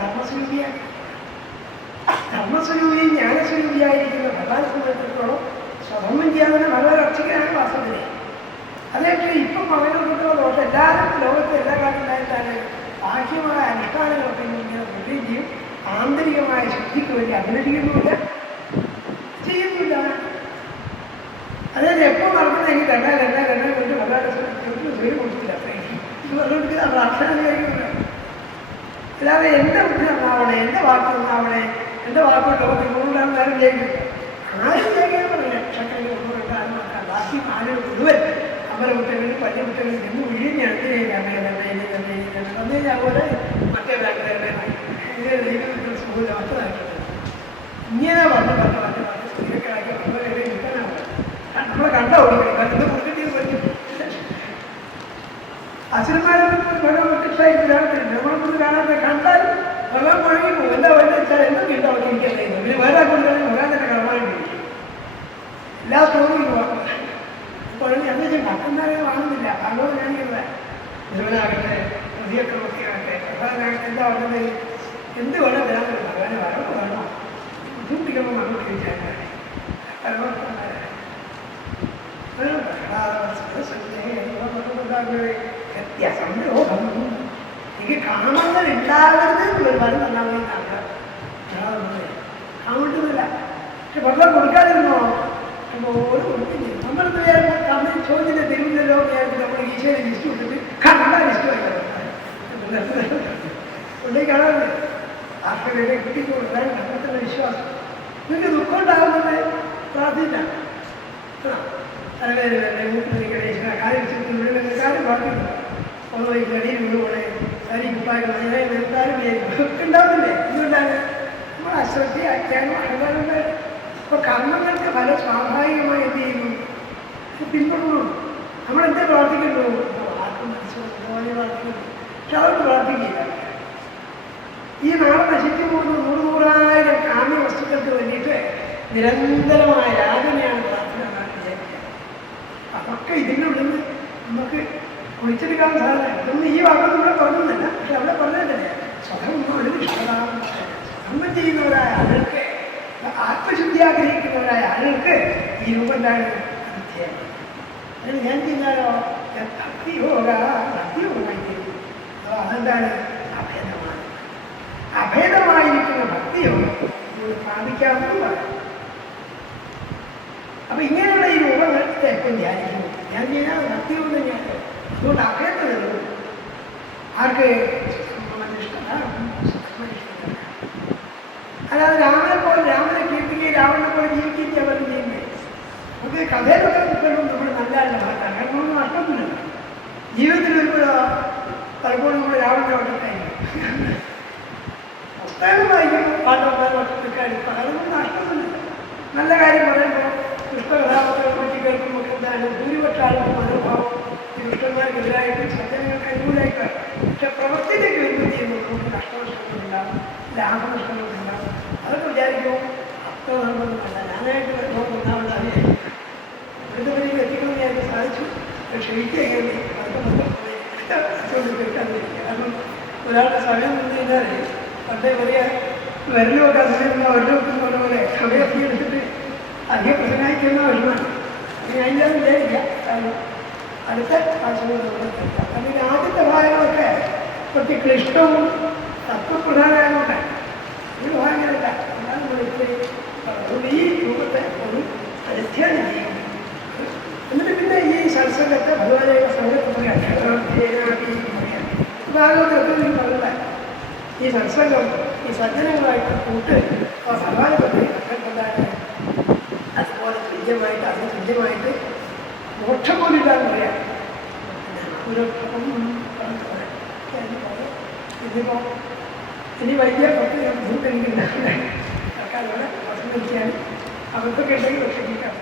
ധർമ്മസ്വരൂപിയാണ്. ധർമ്മസ്വരൂപിയും ജ്ഞാനസ്വരൂപിയായിരിക്കുന്ന ഭഗവാനെ സംബന്ധിച്ചിടത്തോളം സ്വധർമ്മം ചെയ്യാതെ ഭഗവാൻ രക്ഷിക്കാനാണ് വാസ്തവത്തിൽ. അതേപോലെ ഇപ്പം മകനോട്ടുള്ള ദോഷം എല്ലാവരും ലോകത്ത് എല്ലാ കാലത്തുണ്ടായിട്ടാണ് ബാഹ്യമായ അനുഷ്ഠാനങ്ങളൊക്കെ ഇങ്ങനെ പ്രത്യേകിച്ചും ആന്തരികമായ ശുദ്ധിക്ക് വേണ്ടി അഭിനയിക്കുന്നുമില്ല, ചെയ്യുന്നില്ല. അതായത് എപ്പോൾ നടക്കുന്നെങ്കിൽ രണ്ടാ കൊണ്ട് വളരെ പേര് കൊടുത്തില്ല. ഇത് പറഞ്ഞുകൊടുക്കുക നമ്മൾ അക്ഷരം കഴിക്കുന്നില്ല. അല്ലാതെ എൻ്റെ ബുദ്ധി നന്നാവണേ, എൻ്റെ വാക്ക് നന്നാവണേ, എൻ്റെ വാക്കുകൾ ലോകത്തിൽ കൊണ്ടുകൊണ്ടാണ് നേരം ചെയ്യുന്നത്. ആരും ചെയ്യാൻ പറഞ്ഞ ലക്ഷക്കണക്കിന് കൊണ്ടുകൊണ്ടാണ് നോക്കാം. ബാക്കി ആളുകൾ മുഴുവൻ അമ്പലമുട്ടകളിൽ പള്ളിമുട്ടകളിൽ നിന്ന് ഒഴിഞ്ഞാണ് തന്നെ പോലെ മറ്റേ ബാങ്കുകാരുടെ സുഖം മാത്രമായിട്ടുണ്ട്. ഇങ്ങനെ പറഞ്ഞ് ഭ്രാന്തില്ല. നമ്മളൊന്നും കാണാതെ കണ്ടാൽ ഭഗവാൻ മുഴങ്ങി പോകും. എന്താ വേണ്ടത് വെച്ചാൽ എന്തൊക്കെ ഉണ്ടാവും എനിക്കറിയുന്നത്. പിന്നെ വേറെ കൊടുക്കുകയാണെങ്കിൽ ഭഗവാൻ തന്നെ കാണാൻ കഴിയും. എല്ലാ സ്റ്റോറിയും പോകാം. കുഴഞ്ഞ് എന്താ വെച്ചാൽ ഭക്തന്മാരെ വാങ്ങുന്നില്ല. ഭഗവതനാണിക്കുന്നത് ധ്രുവനാകട്ടെ, ഹൃദയക്രമത്തിയാകട്ടെ, ഭഗവാനാകട്ടെ എന്താ വേണ്ടത്? എന്ത് വേണം വരാൻ ഭഗവാനെ വരണം വേണോ ബുദ്ധിമുട്ടിക്കുമ്പോൾ നമ്മൾ ചോദിച്ചാൽ എനിക്ക് കാമങ്ങൾ ഉണ്ടാകരുത് എന്നൊരു വരം തന്നാമെന്നാണ് കാമുണ്ടില്ല. പക്ഷെ വെള്ളം കൊടുക്കാതിരുന്നോ ഓരോ കൊടുക്കില്ല. നമ്മൾ ചോദ്യത്തിന് തരുന്നില്ലല്ലോ വിചാരിച്ച് നമ്മൾ ഈശ്വരൻ ലിസ്റ്റ് വിട്ടിട്ട് കണ്ടാൽ ഇഷ്ടമല്ല ഉള്ളിൽ കാണാറില്ല. ആർക്ക് വേറെ കുട്ടിക്ക് കൊടുക്കാൻ കണ്ടെത്തുന്ന വിശ്വാസം. നിങ്ങൾക്ക് ദുഃഖം ഉണ്ടാകുന്നത് പ്രാർത്ഥിച്ചാണ്. തലവേദന മൂക്കിന് ഗണേശന കാര്യം കാര്യം പ്രാർത്ഥിക്കുന്നു. ഒന്ന് വൈകി അടിയിൽ വീടുപോലെ അരി കുപ്പായം നിർത്താനും ഒക്കെ ഉണ്ടാവുന്നില്ലേ? എന്തുകൊണ്ടാണ് നമ്മൾ അശ്രദ്ധ അജ്ഞാനം അഹങ്കാരമുണ്ട്. അപ്പോൾ കർമ്മങ്ങൾക്ക് പല സ്വാഭാവികമായി എന്ത് ചെയ്യുന്നു? പിന്തുടരുന്നു. നമ്മളെന്താ പ്രാർത്ഥിക്കുന്നു? ആർക്കും മനസ്സിലാക്കി പ്രാർത്ഥിക്കുന്നു. പക്ഷെ അവർക്ക് പ്രാർത്ഥിക്കില്ല. ഈ നാളെ നശിച്ചു പോകുന്ന 100,000 കാമ്യ വസ്തുക്കൾക്ക് വേണ്ടിയിട്ട് നിരന്തരമായ യാതനയാണ് പ്രാർത്ഥന എന്നാണ് വിചാരിക്കുക. അതൊക്കെ ഇതിനുള്ളിൽ നിന്ന് നമുക്ക് കുളിച്ചെടുക്കാൻ സാധനം. ഇതൊന്നും ഈ വാക്കൊന്നും ഇവിടെ പറഞ്ഞില്ല. പക്ഷെ അവിടെ പറഞ്ഞതല്ലേ സ്വതന്ത്രമാണ് ഇഷ്ടമാണ്. കർമ്മം ചെയ്യുന്നവരായ ആളുകൾക്ക്, ആത്മശുദ്ധി ആഗ്രഹിക്കുന്നവരായ ആളുകൾക്ക് ഈ രൂപം എന്താണ്? അതിന് ഞാൻ ചെയ്താലോ ഭക്തിയോഗമായി തീരും. അപ്പോൾ അതെന്താണ്? അഭേദമാണ്. അഭേദമായിരിക്കുന്ന ഭക്തിയോഗം പ്രാപിക്കാവുന്നതാണ്. അപ്പൊ ഇങ്ങനെയുള്ള ഈ രൂപങ്ങൾ എപ്പം ധ്യാനിക്കുന്നു. ഞാൻ ചെയ്യാൻ ഭക്തിയോഗം തന്നെയാണ്. അതുകൊണ്ട് അഭേദം വരുന്നു. ആർക്ക്? അല്ലാതെ രാമനെ പോലെ രാമനെ കീർത്തിക്കുകയും രാവണനെ പോലെ ജീവിക്കുകയും അവർ ചെയ്യുന്നത്. നമുക്ക് കഥയിലൊക്കെ കിട്ടും. നമ്മൾ നല്ല ഭാഗത്താണ്. കാരണം ഒന്നും നഷ്ടമില്ല. ജീവിതത്തിൽ വരുമ്പോഴോ പലപ്പോഴും നമ്മൾ രാവണന്റെ വട്ടത്തായിരിക്കും. പുസ്തകം വായിക്കുമ്പോൾ പാട്ടൊക്കെ അതൊന്നും നഷ്ടമില്ല. നല്ല കാര്യം പറയുമ്പോൾ പുഷ്പകഥാപാത്രങ്ങളെ പറ്റി കേൾക്കുമ്പോൾ എന്താണ് ഭൂരിപക്ഷ ആളുകൾ മനോഭാവം ദുഷ്ടന്മാർക്കെതിരായിട്ടും സജ്ജനങ്ങൾക്ക് അനുകൂലമായിട്ട്. പക്ഷെ പ്രവൃത്തിയിലേക്ക് വരുമ്പോൾ ചെയ്യുമ്പോൾ നമുക്ക് നഷ്ടനഷ്ടങ്ങളുണ്ടാകും, ലാഭനഷ്ടങ്ങളുണ്ടാകും. അതൊക്കെ വിചാരിക്കുമ്പോൾ അർത്ഥധർമ്മമല്ല. ഞാനായിട്ട് ഒന്നാമതാണ് ഇവിടുത്തെ വഴിയിൽ എത്തിക്കണമെന്ന് ഞാൻ സാധിച്ചു. ക്ഷമിക്കുക കാരണം ഒരാളുടെ സമയം നിന്ന് കഴിഞ്ഞാൽ പണ്ടേ വലിയ വരലുമൊക്കെ അതിനുള്ള വരലൊക്കെ പറഞ്ഞ പോലെ സമയമൊക്കെ എടുത്തിട്ട് അധികം പ്രശ്നമായിരിക്കുന്ന വിഷമാണ്. അതിനെല്ലാം വിചാരിക്കാം. കാരണം അടുത്ത ആശയം അല്ലെങ്കിൽ ആദ്യത്തെ ഭാഗങ്ങളൊക്കെ കുറച്ച് ക്ലിഷ്ടവും തത്വപ്രധാനമായതുകൊണ്ട് ഒരു ഭാഗങ്ങളില്ല. എന്നാൽ അതുകൊണ്ട് ഈ രൂപത്തെ ഒരു അധ്യയനം ചെയ്യും. എന്നിട്ട് പിന്നെ ഈ സത്സംഗത്തെ ഭഗവാനെയൊക്കെ സംഘത്തിൽ പറയാം. ഭാഗവതത്തിൽ പറഞ്ഞ ഈ സത്സംഗം ഈ സജ്ജനങ്ങളായിട്ട് കൂട്ട് ഭഗവാനെ പറ്റി എന്താണ് അതുപോലെ തുല്യമായിട്ട് അതിന് തുല്യമായിട്ട് മോക്ഷം പോലില്ലാന്ന് പറയാം. ഇതിപ്പോൾ ഇനി വലിയ പത്ത് ബുദ്ധിമുട്ട് എനിക്കുണ്ടാക്കില്ല. സർക്കാരോട് വസന്തിക്കാൻ അവർക്കൊക്കെ ഉണ്ടെങ്കിൽ രക്ഷിക്കാം.